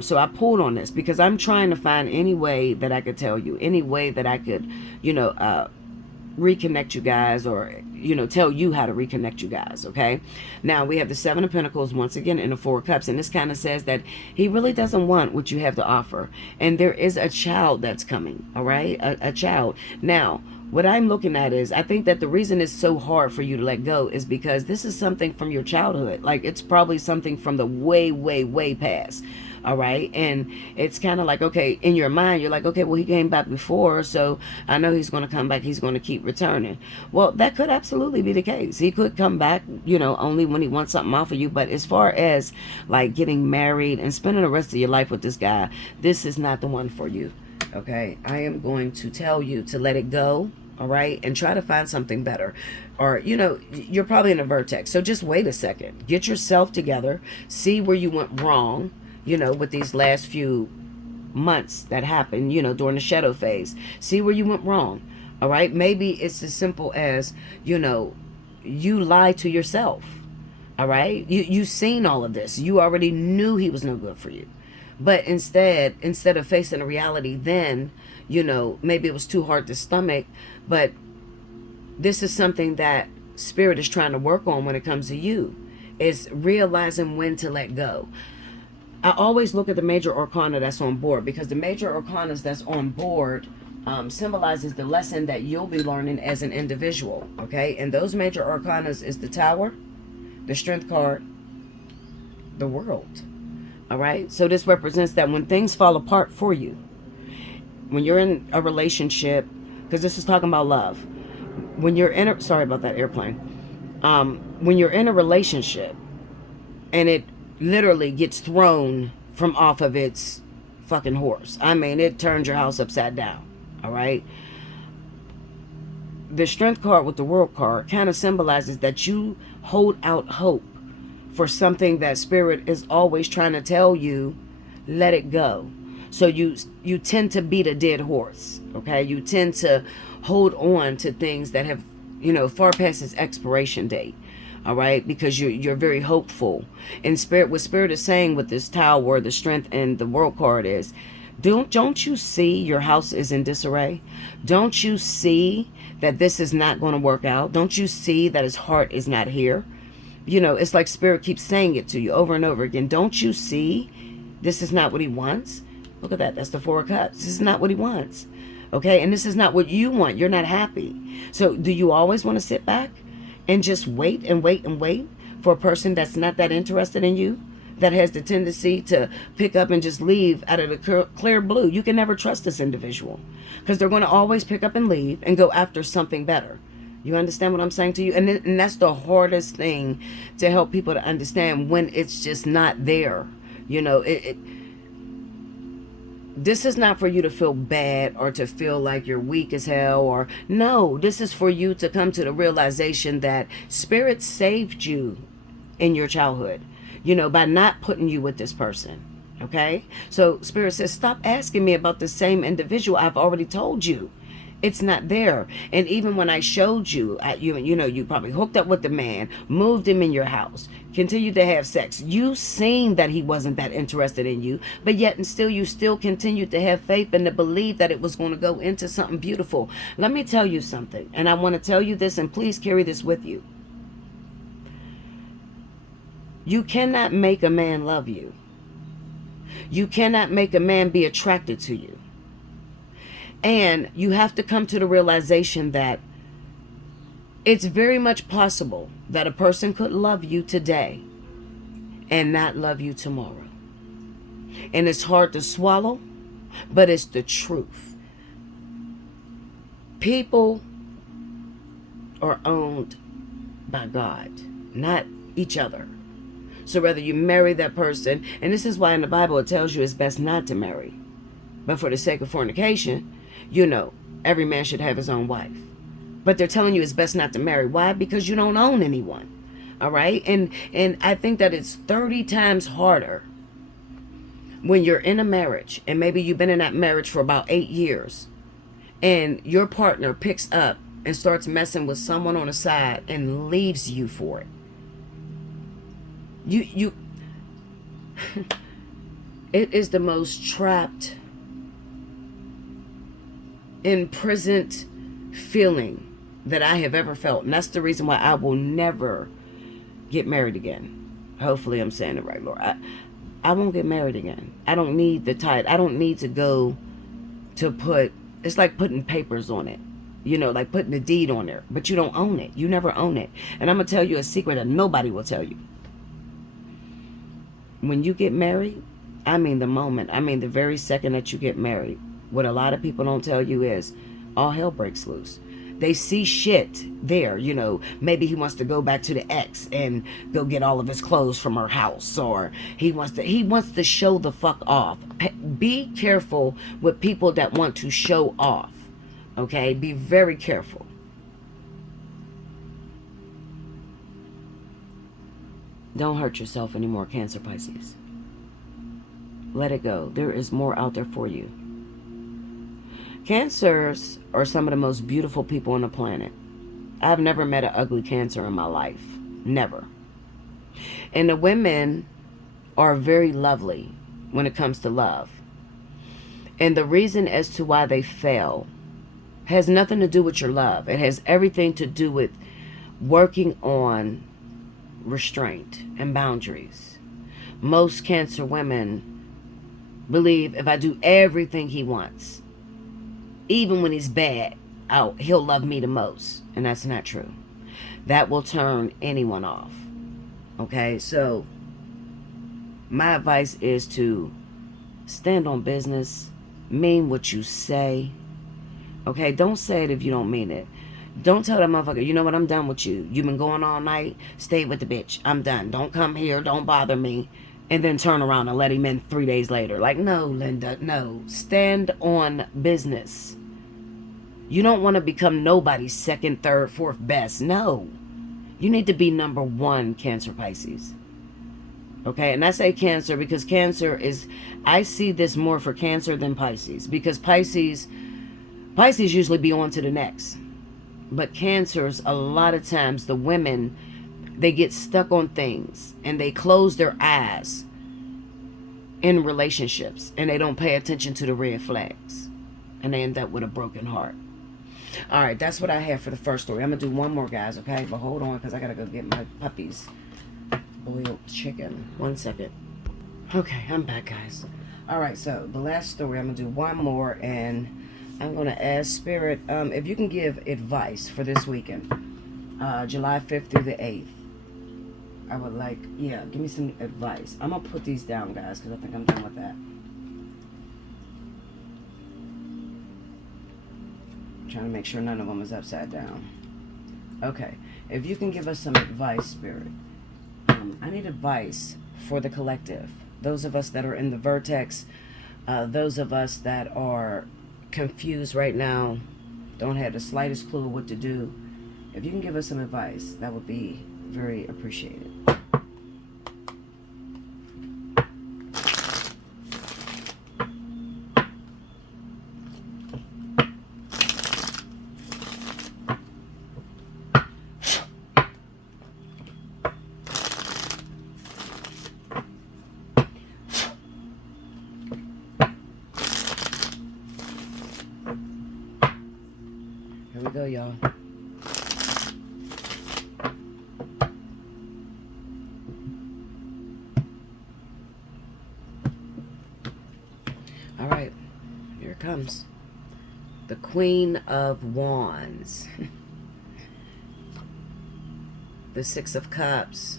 so I pulled on this because I'm trying to find any way that I could tell you, any way that I could, reconnect you guys, or tell you how to reconnect you guys. Okay, now we have the Seven of Pentacles once again in the Four of Cups, and this kind of says that he really doesn't want what you have to offer, and there is a child that's coming. All right, a child. Now what I'm looking at is, I think that the reason it's so hard for you to let go is because this is something from your childhood. Like, it's probably something from the way past. All right. And it's kind of like, okay, in your mind, you're like, okay, well, he came back before, so I know he's going to come back. He's going to keep returning. Well, that could absolutely be the case. He could come back, only when he wants something off of you. But as far as like getting married and spending the rest of your life with this guy, this is not the one for you. Okay, I am going to tell you to let it go, all right, and try to find something better. Or, you're probably in a Vertex, so just wait a second. Get yourself together, see where you went wrong, with these last few months that happened, during the shadow phase. See where you went wrong, all right? Maybe it's as simple as, you lied to yourself, all right? You seen all of this. You already knew he was no good for you. But instead of facing the reality then, maybe it was too hard to stomach. But this is something that Spirit is trying to work on when it comes to you, is realizing when to let go. I always look at the major arcana that's on board, because the major arcanas that's on board symbolizes the lesson that you'll be learning as an individual, okay? And those major arcanas is the Tower, the Strength card, the World. All right, so this represents that when things fall apart for you, when you're in a relationship, because this is talking about love, when you're in sorry about that airplane, when you're in a relationship and it literally gets thrown from off of its fucking horse, I mean, it turns your house upside down. All right, the Strength card with the World card kind of symbolizes that you hold out hope for something that Spirit is always trying to tell you, let it go. So you tend to beat a dead horse, okay? You tend to hold on to things that have, far past its expiration date, all right? Because you're very hopeful. And Spirit, what Spirit is saying with this Tower, the Strength, and the World card is, don't you see your house is in disarray? Don't you see that this is not going to work out? Don't you see that his heart is not here? It's like Spirit keeps saying it to you over and over again. Don't you see this is not what he wants? Look at that. That's the Four of Cups. This is not what he wants. Okay? And this is not what you want. You're not happy. So do you always want to sit back and just wait and wait and wait for a person that's not that interested in you that has the tendency to pick up and just leave out of the clear blue. You can never trust this individual because they're going to always pick up and leave and go after something better. You understand what I'm saying to you? And that's the hardest thing to help people to understand, when it's just not there. You know, this is not for you to feel bad or to feel like you're weak as hell, or no, this is for you to come to the realization that Spirit saved you in your childhood, you know, by not putting you with this person. Okay? So Spirit says, stop asking me about the same individual. I've already told you. It's not there. And even when I showed you, you know, you probably hooked up with the man, moved him in your house, continued to have sex. You seen that he wasn't that interested in you, but yet and still you still continued to have faith and to believe that it was going to go into something beautiful. Let me tell you something, and I want to tell you this, and please carry this with you. You cannot make a man love you. You cannot make a man be attracted to you. And you have to come to the realization that it's very much possible that a person could love you today and not love you tomorrow. And it's hard to swallow, but it's the truth. People are owned by God, not each other. So whether you marry that person, and this is why in the Bible it tells you it's best not to marry. But for the sake of fornication, you know, every man should have his own wife. But they're telling you it's best not to marry. Why? Because you don't own anyone. All right? And I think that it's 30 times harder when you're in a marriage, and maybe you've been in that marriage for about 8 years, and your partner picks up and starts messing with someone on the side and leaves you for it. It is the most trapped, imprisoned feeling that I have ever felt. And that's the reason why I will never get married again. Hopefully I'm saying it right, Lord. I won't get married again. I don't need the title. I don't need to go to put, it's like putting papers on it. You know, like putting the deed on there. But you don't own it. You never own it. And I'm going to tell you a secret that nobody will tell you. When you get married, I mean the very second that you get married, what a lot of people don't tell you is all hell breaks loose. They see shit there, you know, maybe he wants to go back to the ex and go get all of his clothes from her house, or he wants to show the fuck off. Be careful with people that want to show off. Okay? Be very careful. Don't hurt yourself anymore, Cancer, Pisces. Let it go. There is more out there for you. Cancers are some of the most beautiful people on the planet. I've never met an ugly Cancer in my life. Never. And the women are very lovely when it comes to love. And the reason as to why they fail has nothing to do with your love. It has everything to do with working on restraint and boundaries. Most Cancer women believe if I do everything he wants, even when he's bad, he'll love me the most. And that's not true. That will turn anyone off. Okay, so my advice is to stand on business, mean what you say. Okay, don't say it if you don't mean it. Don't tell that motherfucker, you know what, I'm done with you. You've been going all night, stay with the bitch. I'm done. Don't come here, don't bother me. And then turn around and let him in 3 days later. Like, no, Linda, no. Stand on business. You don't want to become nobody's second, third, fourth best. No. You need to be number one, Cancer, Pisces. Okay, and I say Cancer because Cancer is, I see this more for Cancer than Pisces. Because Pisces usually be on to the next. But Cancers, a lot of times, the women, they get stuck on things and they close their eyes in relationships and they don't pay attention to the red flags and they end up with a broken heart. All right, that's what I have for the first story. I'm going to do one more, guys, okay? But hold on, because I got to go get my puppies boiled chicken. 1 second. Okay, I'm back, guys. All right, so the last story, I'm going to do one more, and I'm going to ask Spirit if you can give advice for this weekend, July 5th through the 8th. I would like, yeah, give me some advice. I'm going to put these down, guys, because I think I'm done with that. I'm trying to make sure none of them is upside down. Okay. If you can give us some advice, Spirit. I need advice for the collective. Those of us that are in the Vertex, those of us that are confused right now, don't have the slightest clue what to do. If you can give us some advice, that would be very appreciated. Here we go, y'all. All right, here it comes. The Queen of Wands. The Six of Cups.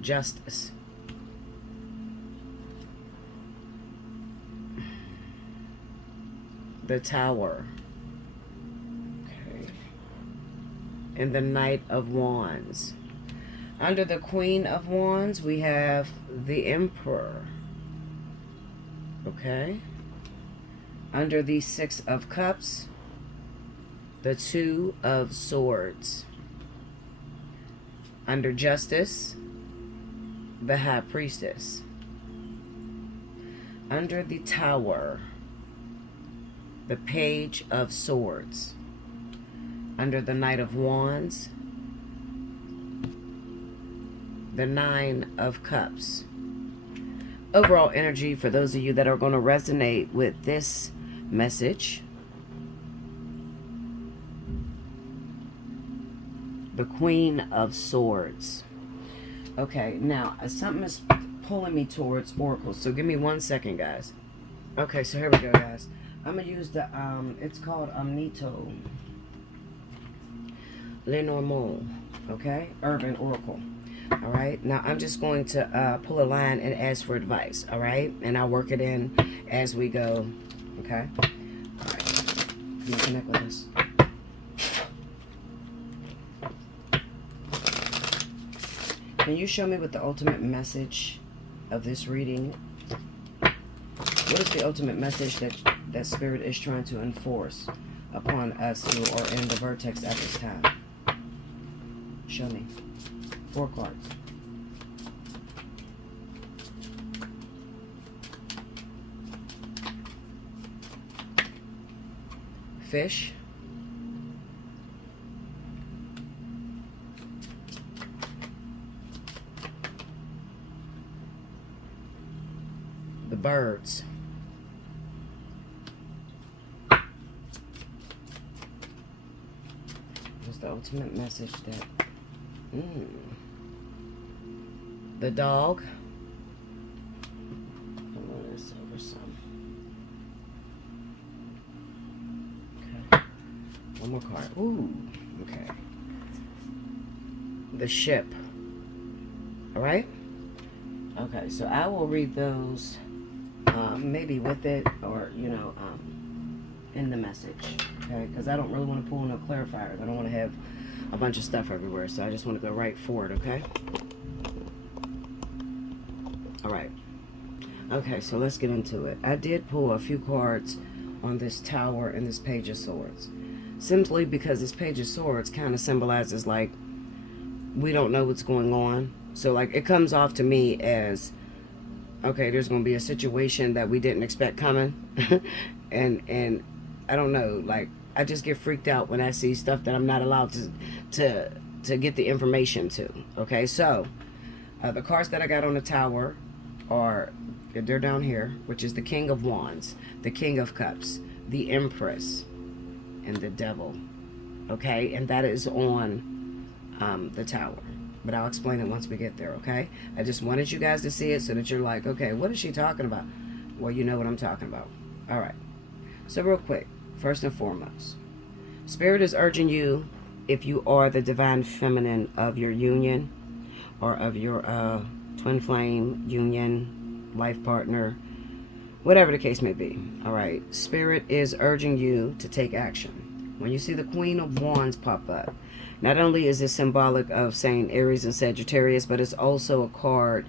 Justice. The Tower. Okay. And the Knight of Wands. Under the Queen of Wands, we have the Emperor. Okay. Under the Six of Cups, the Two of Swords. Under Justice, the High Priestess. Under the Tower, the Page of Swords. Under the Knight of Wands, the Nine of Cups. Overall energy for those of you that are going to resonate with this message. The Queen of Swords. Okay, now something is pulling me towards oracles. So give me 1 second, guys. Okay, so here we go, guys. I'm going to use the, it's called Omnito Lenormand, okay? Urban Oracle. All right, now I'm just going to pull a line and ask for advice, all right? And I'll work it in as we go, okay? All right, I'm going to connect with this. Can you show me what the ultimate message of this reading? What is the ultimate message that Spirit is trying to enforce upon us who are in the Vertex at this time? Show me. 4 cards. Fish. The birds. What's the ultimate message that... The dog. I'll roll this over some. Okay. One more card. Ooh. Okay. The ship. Alright? Okay, so I will read those maybe with it or, you know, in the message. Okay? Because I don't really want to pull no clarifiers. I don't want to have a bunch of stuff everywhere. So I just want to go right for it, okay? Alright. Okay, so let's get into it. I did pull a few cards on this Tower and this Page of Swords. Simply because this Page of Swords kind of symbolizes, like, we don't know what's going on. So, like, it comes off to me as, okay, there's going to be a situation that we didn't expect coming. and I don't know, like, I just get freaked out when I see stuff that I'm not allowed to get the information to. Okay, so, the cards that I got on the Tower are, they're down here, which is the King of Wands, the King of Cups, the Empress, and the Devil. Okay, and that is on the Tower. But I'll explain it once we get there, okay? I just wanted you guys to see it so that you're like, okay, what is she talking about? Well, you know what I'm talking about. All right. So real quick, first and foremost, Spirit is urging you, if you are the divine feminine of your union or of your twin flame union, life partner, whatever the case may be. All right. Spirit is urging you to take action. When you see the Queen of Wands pop up, not only is it symbolic of saying Aries and Sagittarius, but it's also a card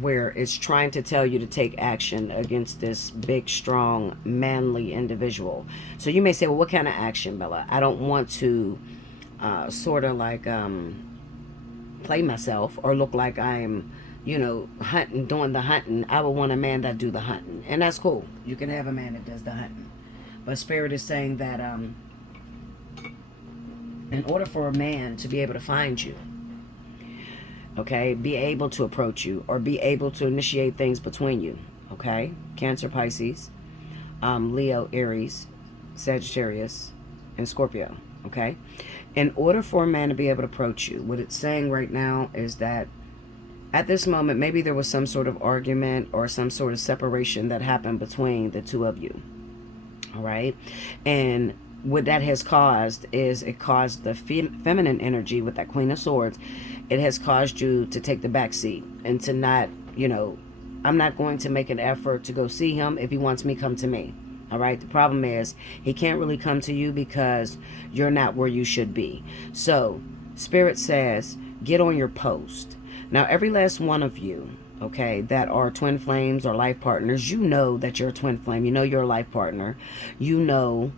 where it's trying to tell you to take action against this big, strong, manly individual. So you may say, well, what kind of action, Bella? I don't want to sort of like play myself or look like I'm, you know, hunting, doing the hunting. I would want a man that do the hunting. And that's cool. You can have a man that does the hunting. But Spirit is saying that in order for a man to be able to find you, okay, be able to approach you or be able to initiate things between you, okay, Cancer, Pisces, Leo, Aries, Sagittarius, and Scorpio, okay, in order for a man to be able to approach you, what it's saying right now is that at this moment, maybe there was some sort of argument or some sort of separation that happened between the two of you, all right, and what that has caused is it caused the feminine energy with that Queen of Swords. It has caused you to take the back seat and to not, you know, I'm not going to make an effort to go see him. If he wants me, come to me. All right. The problem is he can't really come to you because you're not where you should be. So Spirit says, get on your post. Now, every last one of you, okay, that are twin flames or life partners, you know that you're a twin flame. You know you're a life partner. You know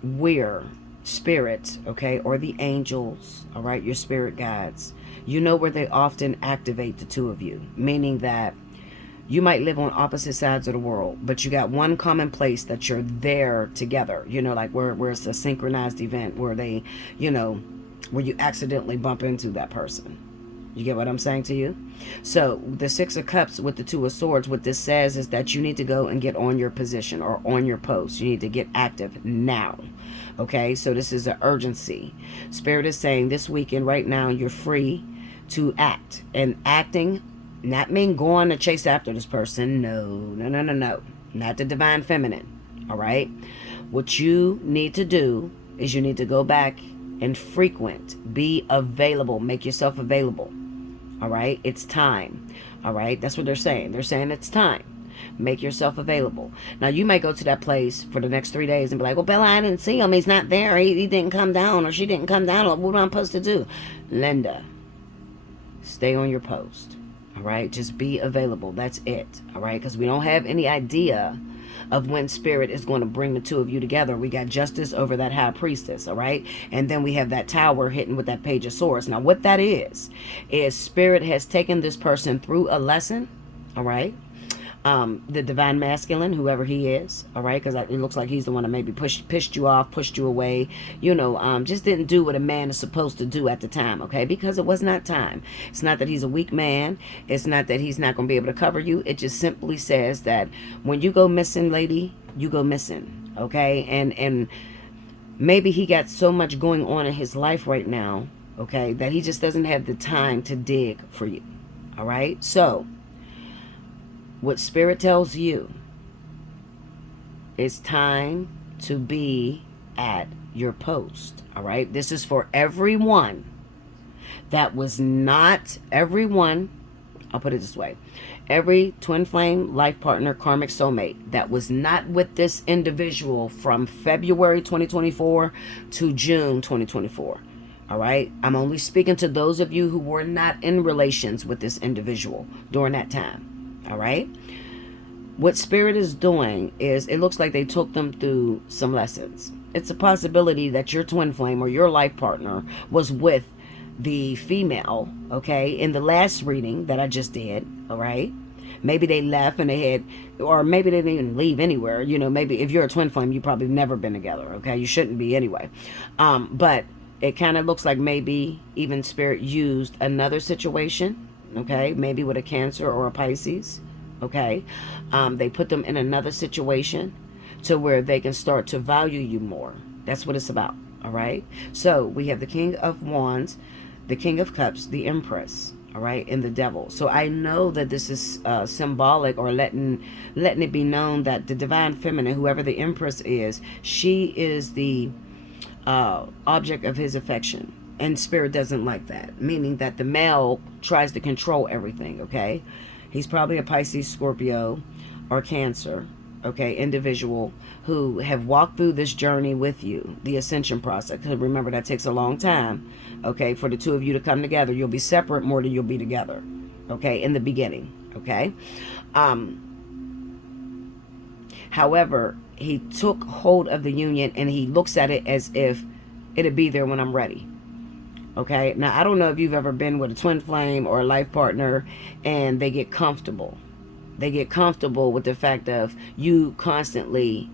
where spirits, okay, or the angels, all right, your spirit guides, you know where they often activate the two of you, meaning that you might live on opposite sides of the world, but you got one common place that you're there together, you know, like where it's a synchronized event where they, you know, where you accidentally bump into that person. You get what I'm saying to you? So the Six of Cups with the Two of Swords, what this says is that you need to go and get on your position or on your post. You need to get active now. Okay, so this is an urgency. Spirit is saying this weekend right now you're free to act. And acting, not mean going to chase after this person. No. Not the divine feminine. All right? What you need to do is you need to go back and frequent. Be available. Make yourself available. All right? It's time. All right? That's what they're saying. They're saying it's time. Make yourself available. Now, you might go to that place for the next 3 days and be like, well, Bella, I didn't see him. He's not there. He didn't come down or she didn't come down. What am I supposed to do? Linda, stay on your post. All right? Just be available. That's it. All right? Because we don't have any idea of when Spirit is going to bring the two of you together. We got Justice over that High Priestess, all right? And then we have that Tower hitting with that Page of Swords. Now, what that is Spirit has taken this person through a lesson, all right? The divine masculine, whoever he is, all right, because it looks like he's the one that maybe pushed you off, pushed you away, you know, just didn't do what a man is supposed to do at the time, okay, because it was not time. It's not that he's a weak man. It's not that he's not going to be able to cover you. It just simply says that when you go missing, lady, you go missing, okay, and maybe he got so much going on in his life right now, okay, that he just doesn't have the time to dig for you, all right? So what Spirit tells you, it's time to be at your post, all right? This is for everyone that was not, everyone, I'll put it this way, every twin flame, life partner, karmic soulmate that was not with this individual from February 2024 to June 2024, all right? I'm only speaking to those of you who were not in relations with this individual during that time. All right. What Spirit is doing is it looks like they took them through some lessons. It's a possibility that your twin flame or your life partner was with the female, okay, in the last reading that I just did. All right. Maybe they left and they had, or maybe they didn't even leave anywhere. You know, maybe if you're a twin flame, you've probably never been together. Okay. You shouldn't be anyway. But it kind of looks like maybe even Spirit used another situation. Okay, maybe with a Cancer or a Pisces, okay? They put them in another situation to where they can start to value you more. That's what it's about, all right? So we have the King of Wands, the King of Cups, the Empress, all right, in the devil. So I know that this is symbolic, or letting it be known that the divine feminine, whoever the empress is, she is the object of his affection. And spirit doesn't like that, meaning that the male tries to control everything, okay? He's probably a Pisces, Scorpio, or Cancer, okay, individual who have walked through this journey with you, the ascension process. Because remember, that takes a long time, okay, for the two of you to come together. You'll be separate more than you'll be together, okay, in the beginning, okay? However, he took hold of the union and he looks at it as if it'll be there when I'm ready. Okay, now I don't know if you've ever been with a twin flame or a life partner and they get comfortable. They get comfortable with the fact of you constantly,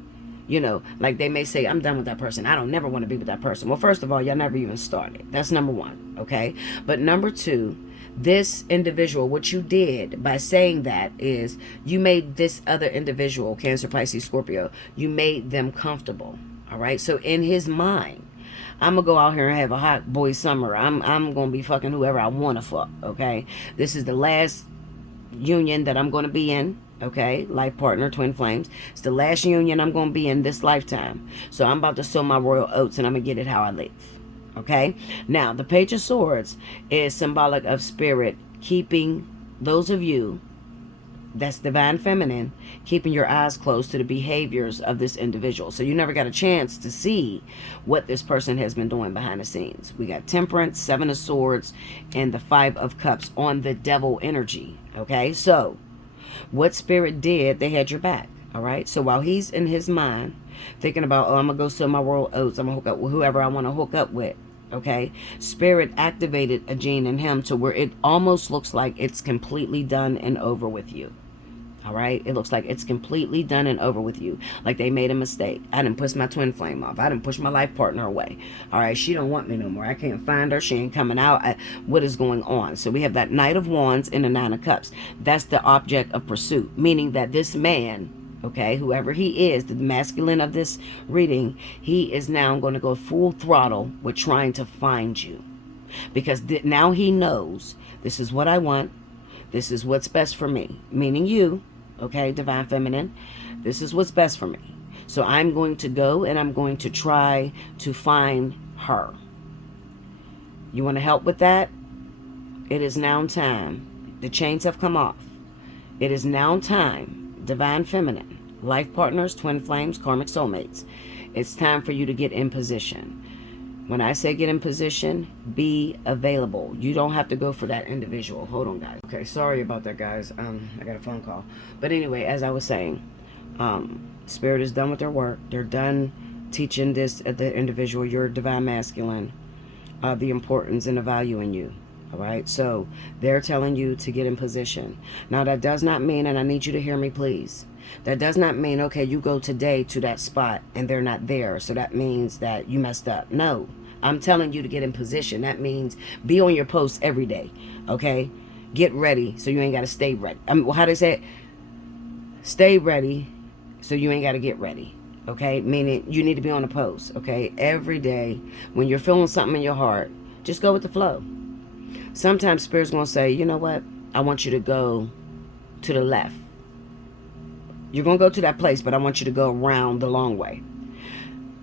you know, like they may say, I'm done with that person. I don't never want to be with that person. Well, first of all, y'all never even started. That's number one, okay? But number two, this individual, what you did by saying that is you made this other individual, Cancer, Pisces, Scorpio, you made them comfortable, all right? So in his mind, I'm gonna go out here and have a hot boy summer. I'm gonna be fucking whoever I want to fuck, okay? This is the last union that I'm gonna be in, okay? Life partner, twin flames. It's the last union I'm gonna be in this lifetime. So I'm about to sow my royal oats and I'm gonna get it how I live, okay? Now, the Page of Swords is symbolic of spirit keeping those of you that's divine feminine, keeping your eyes closed to the behaviors of this individual. So you never got a chance to see what this person has been doing behind the scenes. We got Temperance, Seven of Swords, and the Five of Cups on the devil energy. Okay, so what spirit did, they had your back. All right, so while he's in his mind thinking about, oh, I'm gonna go sell my royal oats, I'm gonna hook up with whoever I want to hook up with, okay, spirit activated a gene in him to where it almost looks like it's completely done and over with you. All right, it looks like it's completely done and over with you. Like they made a mistake. I didn't push my twin flame off. I didn't push my life partner away. All right, she don't want me no more. I can't find her. She ain't coming out. What is going on? So we have that Knight of Wands and the Nine of Cups. That's the object of pursuit, meaning that this man, okay, whoever he is, the masculine of this reading, he is now going to go full throttle with trying to find you, because now he knows this is what I want. This is what's best for me, meaning you. Okay, divine feminine, this is what's best for me. So I'm going to go and I'm going to try to find her. You want to help with that? It is now time. The chains have come off. It is now time, divine feminine, life partners, twin flames, karmic soulmates. It's time for you to get in position. When I say get in position, be available. You don't have to go for that individual. Hold on, guys. Okay, sorry about that, guys. I got a phone call. But anyway, as I was saying, Spirit is done with their work. They're done teaching this at the individual, your divine masculine, the importance and the value in you. All right, so they're telling you to get in position. Now, that does not mean, and I need you to hear me, please. That does not mean, okay, you go today to that spot and they're not there, so that means that you messed up. No, I'm telling you to get in position. That means be on your post every day, okay? Get ready so you ain't got to stay ready. How they say it? Stay ready so you ain't got to get ready, okay? Meaning you need to be on the post, okay? Every day when you're feeling something in your heart, just go with the flow. Sometimes Spirit's going to say, you know what? I want you to go to the left. You're going to go to that place, but I want you to go around the long way.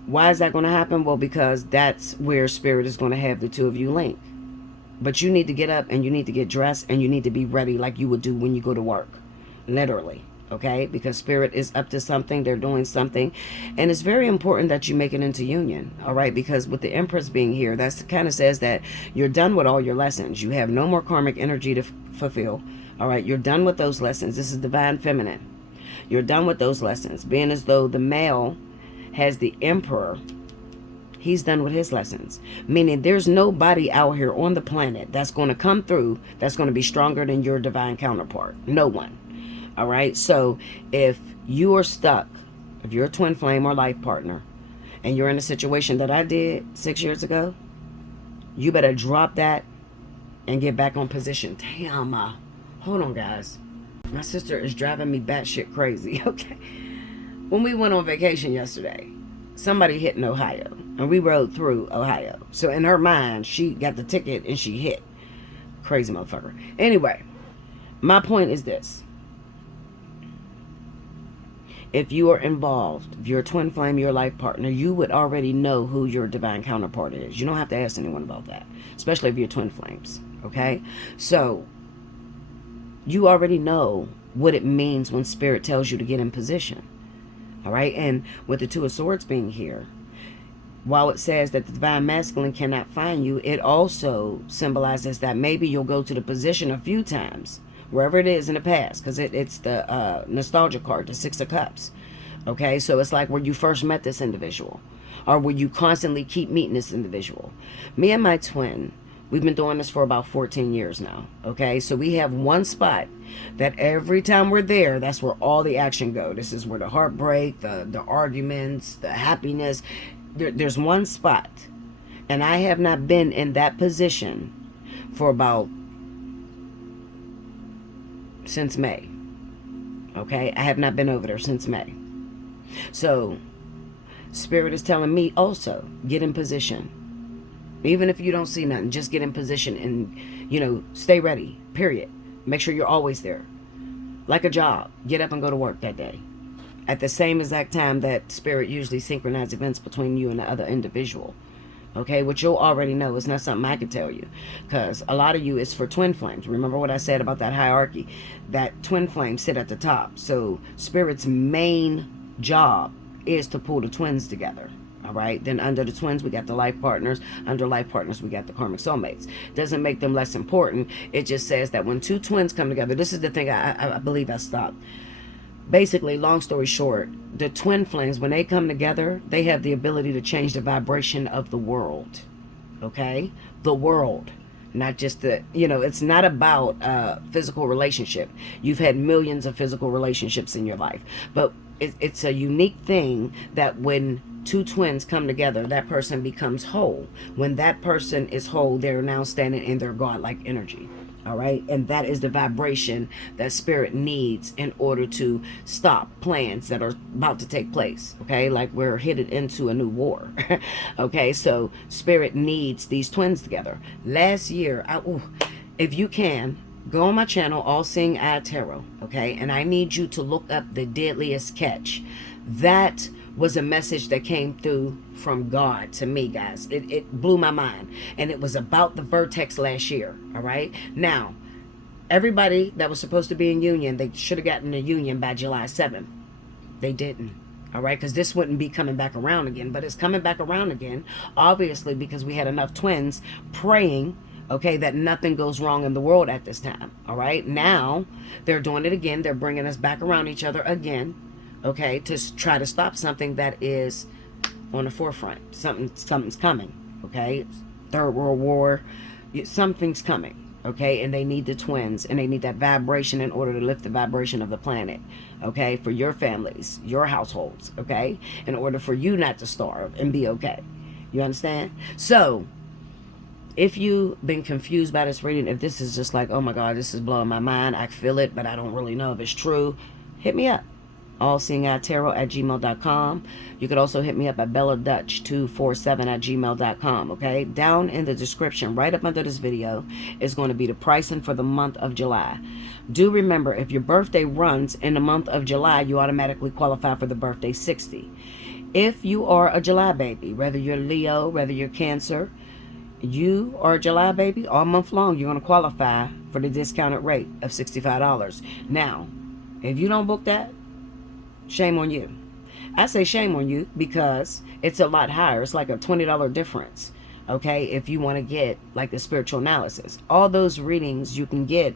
Why is that going to happen? Well, because that's where Spirit is going to have the two of you link. But you need to get up and you need to get dressed and you need to be ready like you would do when you go to work. Literally. Okay? Because Spirit is up to something. They're doing something. And it's very important that you make it into union. All right? Because with the Empress being here, that kind of says that you're done with all your lessons. You have no more karmic energy to fulfill. All right? You're done with those lessons. This is divine feminine. You're done with those lessons. Being as though the male has the emperor, he's done with his lessons. Meaning there's nobody out here on the planet that's going to come through that's going to be stronger than your divine counterpart. No one. All right? So if you are stuck, if you're a twin flame or life partner, and you're in a situation that I did 6 years ago, you better drop that and get back on position. Damn, hold on, guys. My sister is driving me batshit crazy, okay? When we went on vacation yesterday, somebody hit in Ohio, and we rode through Ohio. So in her mind, she got the ticket and she hit. Crazy motherfucker. Anyway, my point is this. If you are involved, if you're a twin flame, your life partner, you would already know who your divine counterpart is. You don't have to ask anyone about that, especially if you're twin flames, okay? So, you already know what it means when Spirit tells you to get in position, all right? And with the Two of Swords being here, while it says that the divine masculine cannot find you, it also symbolizes that maybe you'll go to the position a few times, wherever it is in the past, because it's the nostalgia card, the Six of Cups. Okay, so it's like where you first met this individual, or where you constantly keep meeting this individual. Me and my twin, we've been doing this for about 14 years now. Okay, so we have one spot that every time we're there, that's where all the action go. This is where the heartbreak, the arguments, the happiness. There's one spot, and I have not been in that position for about since May. Okay, I have not been over there since May. So Spirit is telling me also, get in position. Even if you don't see nothing, just get in position and, stay ready, period. Make sure you're always there. Like a job, get up and go to work that day. At the same exact time that Spirit usually synchronizes events between you and the other individual. Okay, which you'll already know. It's not something I can tell you, because a lot of you is for twin flames. Remember what I said about that hierarchy? That twin flames sit at the top. So Spirit's main job is to pull the twins together. All right, then under the twins we got the life partners. Under life partners we got the karmic soulmates. Doesn't make them less important. It just says that when two twins come together, this is the thing I believe I stopped. Basically, long story short, the twin flames, when they come together, they have the ability to change the vibration of the world. Okay? The world. Not just the, it's not about physical relationship. You've had millions of physical relationships in your life. But it's a unique thing that when two twins come together, that person becomes whole. When that person is whole, they're now standing in their godlike energy. All right, and that is the vibration that Spirit needs in order to stop plans that are about to take place. Okay, like we're headed into a new war. Okay, so Spirit needs these twins together. Last year, if you can, go on my channel, Allseeingeyetarot. Okay, and I need you to look up the deadliest catch. That was a message that came through from God to me, guys. It blew my mind. And it was about the Vertex last year. All right. Now, everybody that was supposed to be in union, they should have gotten a union by July 7th. They didn't. All right. Because this wouldn't be coming back around again. But it's coming back around again. Obviously, because we had enough twins praying, okay, that nothing goes wrong in the world at this time. All right. Now, they're doing it again. They're bringing us back around each other again. Okay, to try to stop something that is on the forefront. Something's coming. Okay, Third World War, something's coming. Okay, and they need the twins, and they need that vibration in order to lift the vibration of the planet. Okay, for your families, your households. Okay, in order for you not to starve and be okay. You understand? So, if you've been confused by this reading, if this is just like, oh my God, this is blowing my mind, I feel it, but I don't really know if it's true, hit me up. Allseeingeyetarot@gmail.com. You could also hit me up at belladutch247@gmail.com. Okay, down in the description right up under this video is going to be the pricing for the month of July. Do remember, if your birthday runs in the month of July, you automatically qualify for the birthday 60. If you are a July baby, whether you're Leo, whether you're Cancer, you are a July baby, all month long you're going to qualify for the discounted rate of $65. Now, if you don't book that, shame on you. I say shame on you because it's a lot higher. It's like a $20 difference. Okay, if you want to get like the spiritual analysis, all those readings you can get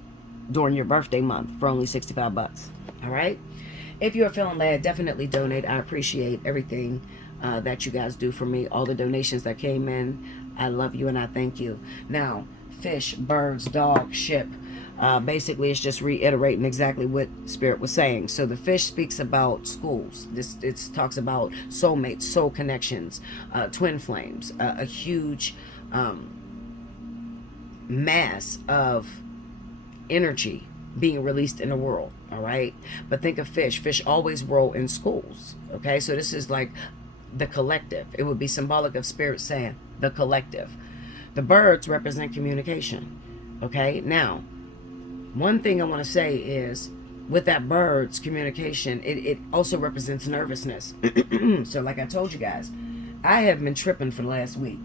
during your birthday month for only $65. All right. If you're feeling led, definitely donate. I appreciate everything that you guys do for me. All the donations that came in, I love you and I thank you. Now, fish, birds, dog, ship. Basically, it's just reiterating exactly what Spirit was saying. So the fish speaks about schools. It talks about soulmates, soul connections, twin flames, a huge mass of energy being released in the world. All right, but think of fish. Fish always roll in schools. Okay, so this is like the collective. It would be symbolic of Spirit saying the collective. The birds represent communication. Okay, now, one thing I want to say is with that bird's communication, it also represents nervousness. So like I told you guys, I have been tripping for the last week.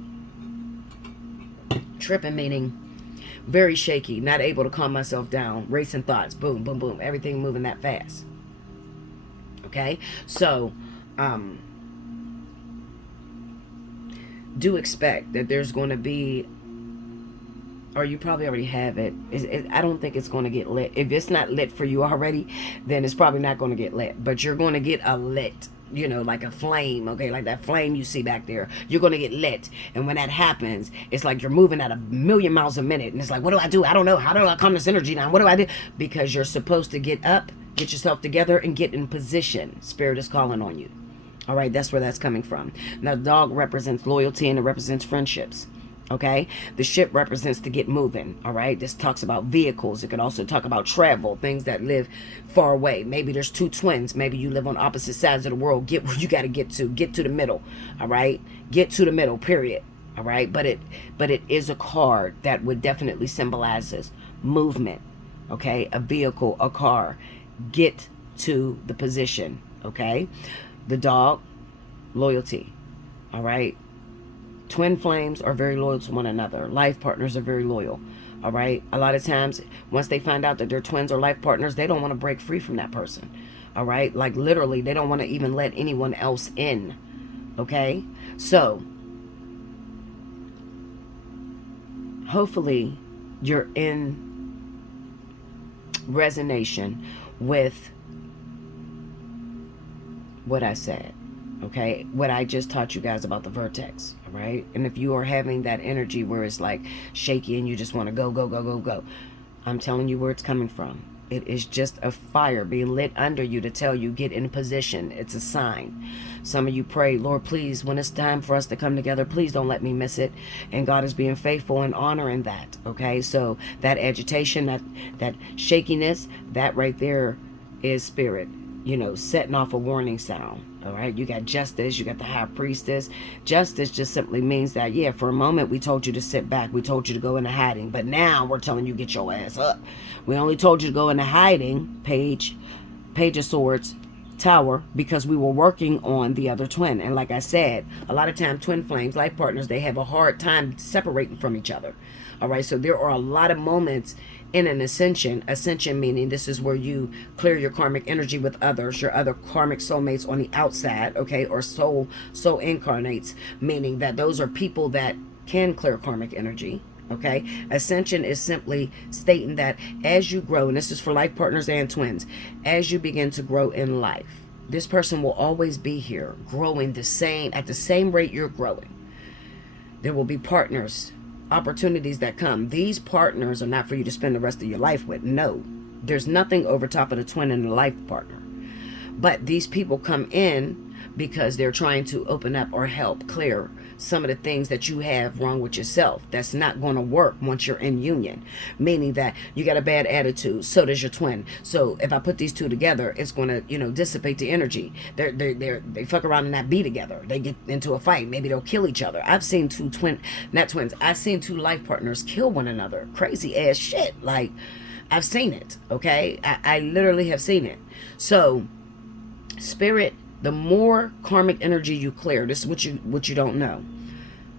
Tripping meaning very shaky, not able to calm myself down, racing thoughts, boom, boom, boom, everything moving that fast. Okay, so do expect that there's going to be, or you probably already have it. I don't think it's going to get lit. If it's not lit for you already, then it's probably not going to get lit. But you're going to get a lit, you know, like a flame, okay? Like that flame you see back there. You're going to get lit. And when that happens, it's like you're moving at 1,000,000 miles a minute. And it's like, what do I do? I don't know. How do I calm this energy down? What do I do? Because you're supposed to get up, get yourself together, and get in position. Spirit is calling on you. All right, that's where that's coming from. Now, the dog represents loyalty and it represents friendships. Okay, the ship represents to get moving. All right, this talks about vehicles. It could also talk about travel, things that live far away. Maybe there's two twins. Maybe you live on opposite sides of the world. Get where you got to get to the middle. All right, get to the middle, period. All right, but it is a card that would definitely symbolizes movement. Okay, a vehicle, a car. Get to the position. Okay, the dog, loyalty. All right. Twin flames are very loyal to one another. Life partners are very loyal. All right. A lot of times, once they find out that they're twins or life partners, they don't want to break free from that person. All right. Like literally, they don't want to even let anyone else in. Okay. So, hopefully, you're in resonation with what I said. Okay, what I just taught you guys about the vertex, all right? And if you are having that energy where it's like shaky and you just want to go, go, go, go, go, I'm telling you where it's coming from. It is just a fire being lit under you to tell you, get in position. It's a sign. Some of you pray, Lord, please, when it's time for us to come together, please don't let me miss it. And God is being faithful and honoring that, okay? So that agitation, that shakiness, that right there is spirit, you know, setting off a warning sound. All right, you got justice, you got the high priestess. Justice just simply means that, yeah, for a moment we told you to sit back, we told you to go into hiding, but now we're telling you get your ass up. We only told you to go into hiding, page of swords, tower, because we were working on the other twin. And like I said, a lot of times twin flames, life partners, they have a hard time separating from each other. All right, so there are a lot of moments in an ascension meaning this is where you clear your karmic energy with others, your other karmic soulmates on the outside, okay, or soul incarnates, meaning that those are people that can clear karmic energy. Okay, ascension is simply stating that as you grow, and this is for life partners and twins, as you begin to grow in life, this person will always be here growing at the same rate you're growing. There will be partners, opportunities that come. These partners are not for you to spend the rest of your life with. No, there's nothing over top of the twin and the life partner. But these people come in because they're trying to open up or help clear some of the things that you have wrong with yourself. That's not going to work once you're in union, meaning that you got a bad attitude, so does your twin. So if I put these two together, it's going to, you know, dissipate the energy. They fuck around and not be together. They get into a fight. Maybe they'll kill each other. I've seen I've seen two life partners kill one another. Crazy ass shit. Like, I've seen it. Okay, I literally have seen it. So spirit, the more karmic energy you clear, this is what you don't know.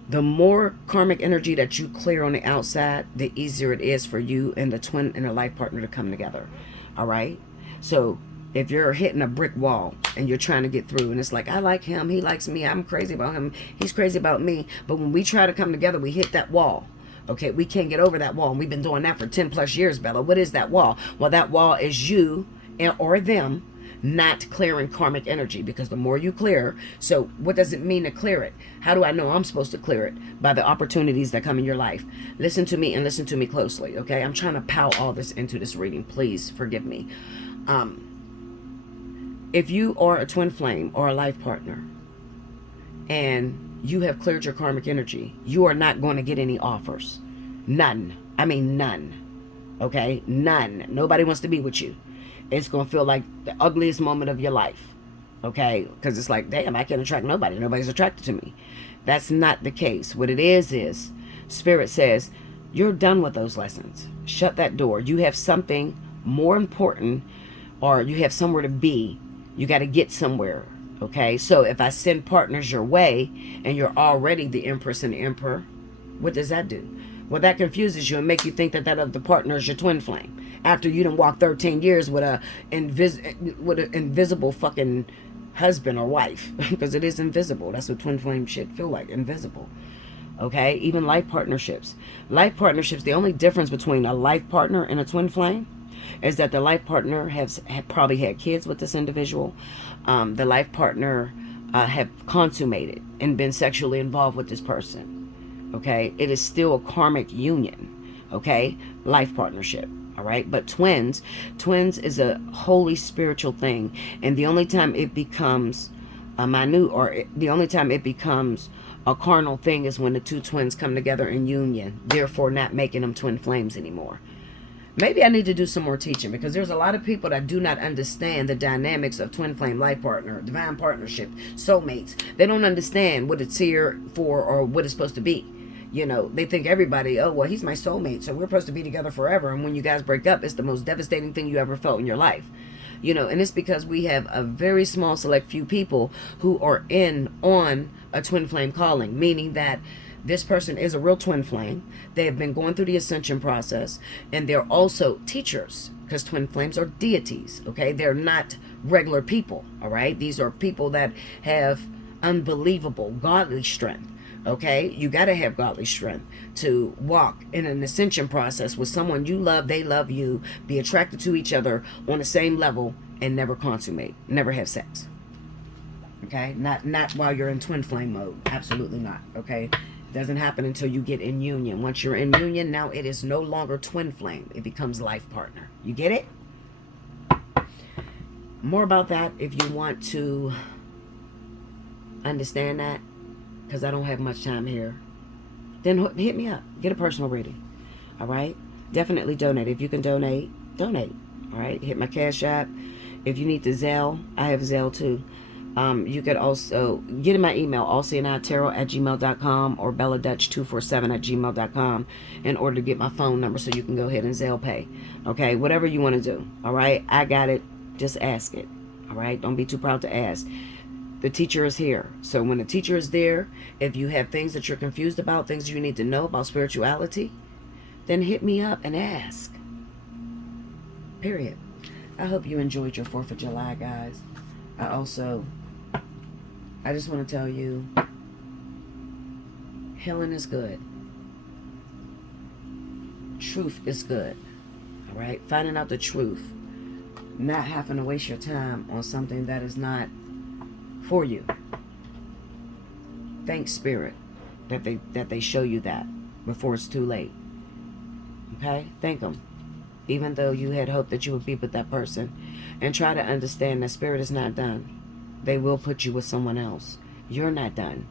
The more karmic energy that you clear on the outside, the easier it is for you and the twin and the life partner to come together. All right. So if you're hitting a brick wall and you're trying to get through, and it's like, I like him, he likes me, I'm crazy about him, he's crazy about me, but when we try to come together, we hit that wall. Okay, we can't get over that wall, and we've been doing that for 10 plus years, Bella. What is that wall? Well, that wall is you or them not clearing karmic energy, because the more you clear, so what does it mean to clear it? How do I know I'm supposed to clear it? By the opportunities that come in your life. Listen to me and listen to me closely, okay? I'm trying to pow all this into this reading. Please forgive me. If you are a twin flame or a life partner and you have cleared your karmic energy, you are not going to get any offers. None. I mean none. Okay? None. Nobody wants to be with you. It's going to feel like the ugliest moment of your life. Okay? Because it's like, damn, I can't attract nobody. Nobody's attracted to me. That's not the case. What it is Spirit says, You're done with those lessons. Shut that door. You have something more important, or you have somewhere to be. You got to get somewhere. Okay, so if I send partners your way and you're already the Empress and the Emperor, what does that do? Well, that confuses you and make you think that that other partner is your twin flame. After you done walked 13 years with an invisible fucking husband or wife, because it is invisible. That's what twin flame shit feel like, invisible. Okay, even life partnerships. Life partnerships, the only difference between a life partner and a twin flame is that the life partner have probably had kids with this individual. The life partner have consummated and been sexually involved with this person. Okay, it is still a karmic union. Okay, life partnership. All right, but twins is a holy spiritual thing, and the only time it becomes a minute, or the only time it becomes a carnal thing, is when the two twins come together in union, therefore not making them twin flames anymore. Maybe I need to do some more teaching, because there's a lot of people that do not understand the dynamics of twin flame, life partner, divine partnership, soulmates. They don't understand what it's here for or what it's supposed to be. You know, they think everybody, oh, well, he's my soulmate, so we're supposed to be together forever. And when you guys break up, it's the most devastating thing you ever felt in your life. You know, and it's because we have a very small select few people who are on a twin flame calling, meaning that this person is a real twin flame. They have been going through the ascension process, and they're also teachers, because twin flames are deities, okay? They're not regular people, all right? These are people that have unbelievable godly strength. Okay, you got to have godly strength to walk in an ascension process with someone you love, they love you, be attracted to each other on the same level, and never consummate, never have sex. Okay, not while you're in twin flame mode. Absolutely not. Okay, it doesn't happen until you get in union. Once you're in union, now it is no longer twin flame. It becomes life partner. You get it? More about that if you want to understand that, because I don't have much time here, then hit me up. Get a personal reading. All right? Definitely donate. If you can donate. All right? Hit my Cash App. If you need the Zelle, I have Zelle too. You could also get in my email, Allseeingeyetarot@gmail.com or belladutch247@gmail.com in order to get my phone number so you can go ahead and Zelle pay. Okay? Whatever you want to do. All right? I got it. Just ask it. All right? Don't be too proud to ask. The teacher is here. So when the teacher is there, if you have things that you're confused about, things you need to know about spirituality, then hit me up and ask. Period. I hope you enjoyed your 4th of July, guys. I just want to tell you, healing is good. Truth is good. All right? Finding out the truth. Not having to waste your time on something that is not for you. Thank Spirit that they show you that before it's too late. Okay? Thank them. Even though you had hoped that you would be with that person. And try to understand that Spirit is not done. They will put you with someone else. You're not done.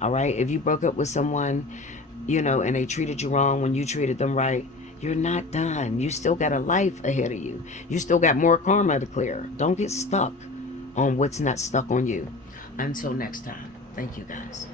All right? If you broke up with someone, you know, and they treated you wrong when you treated them right, you're not done. You still got a life ahead of you. You still got more karma to clear. Don't get stuck on what's not stuck on you. Until next time. Thank you, guys.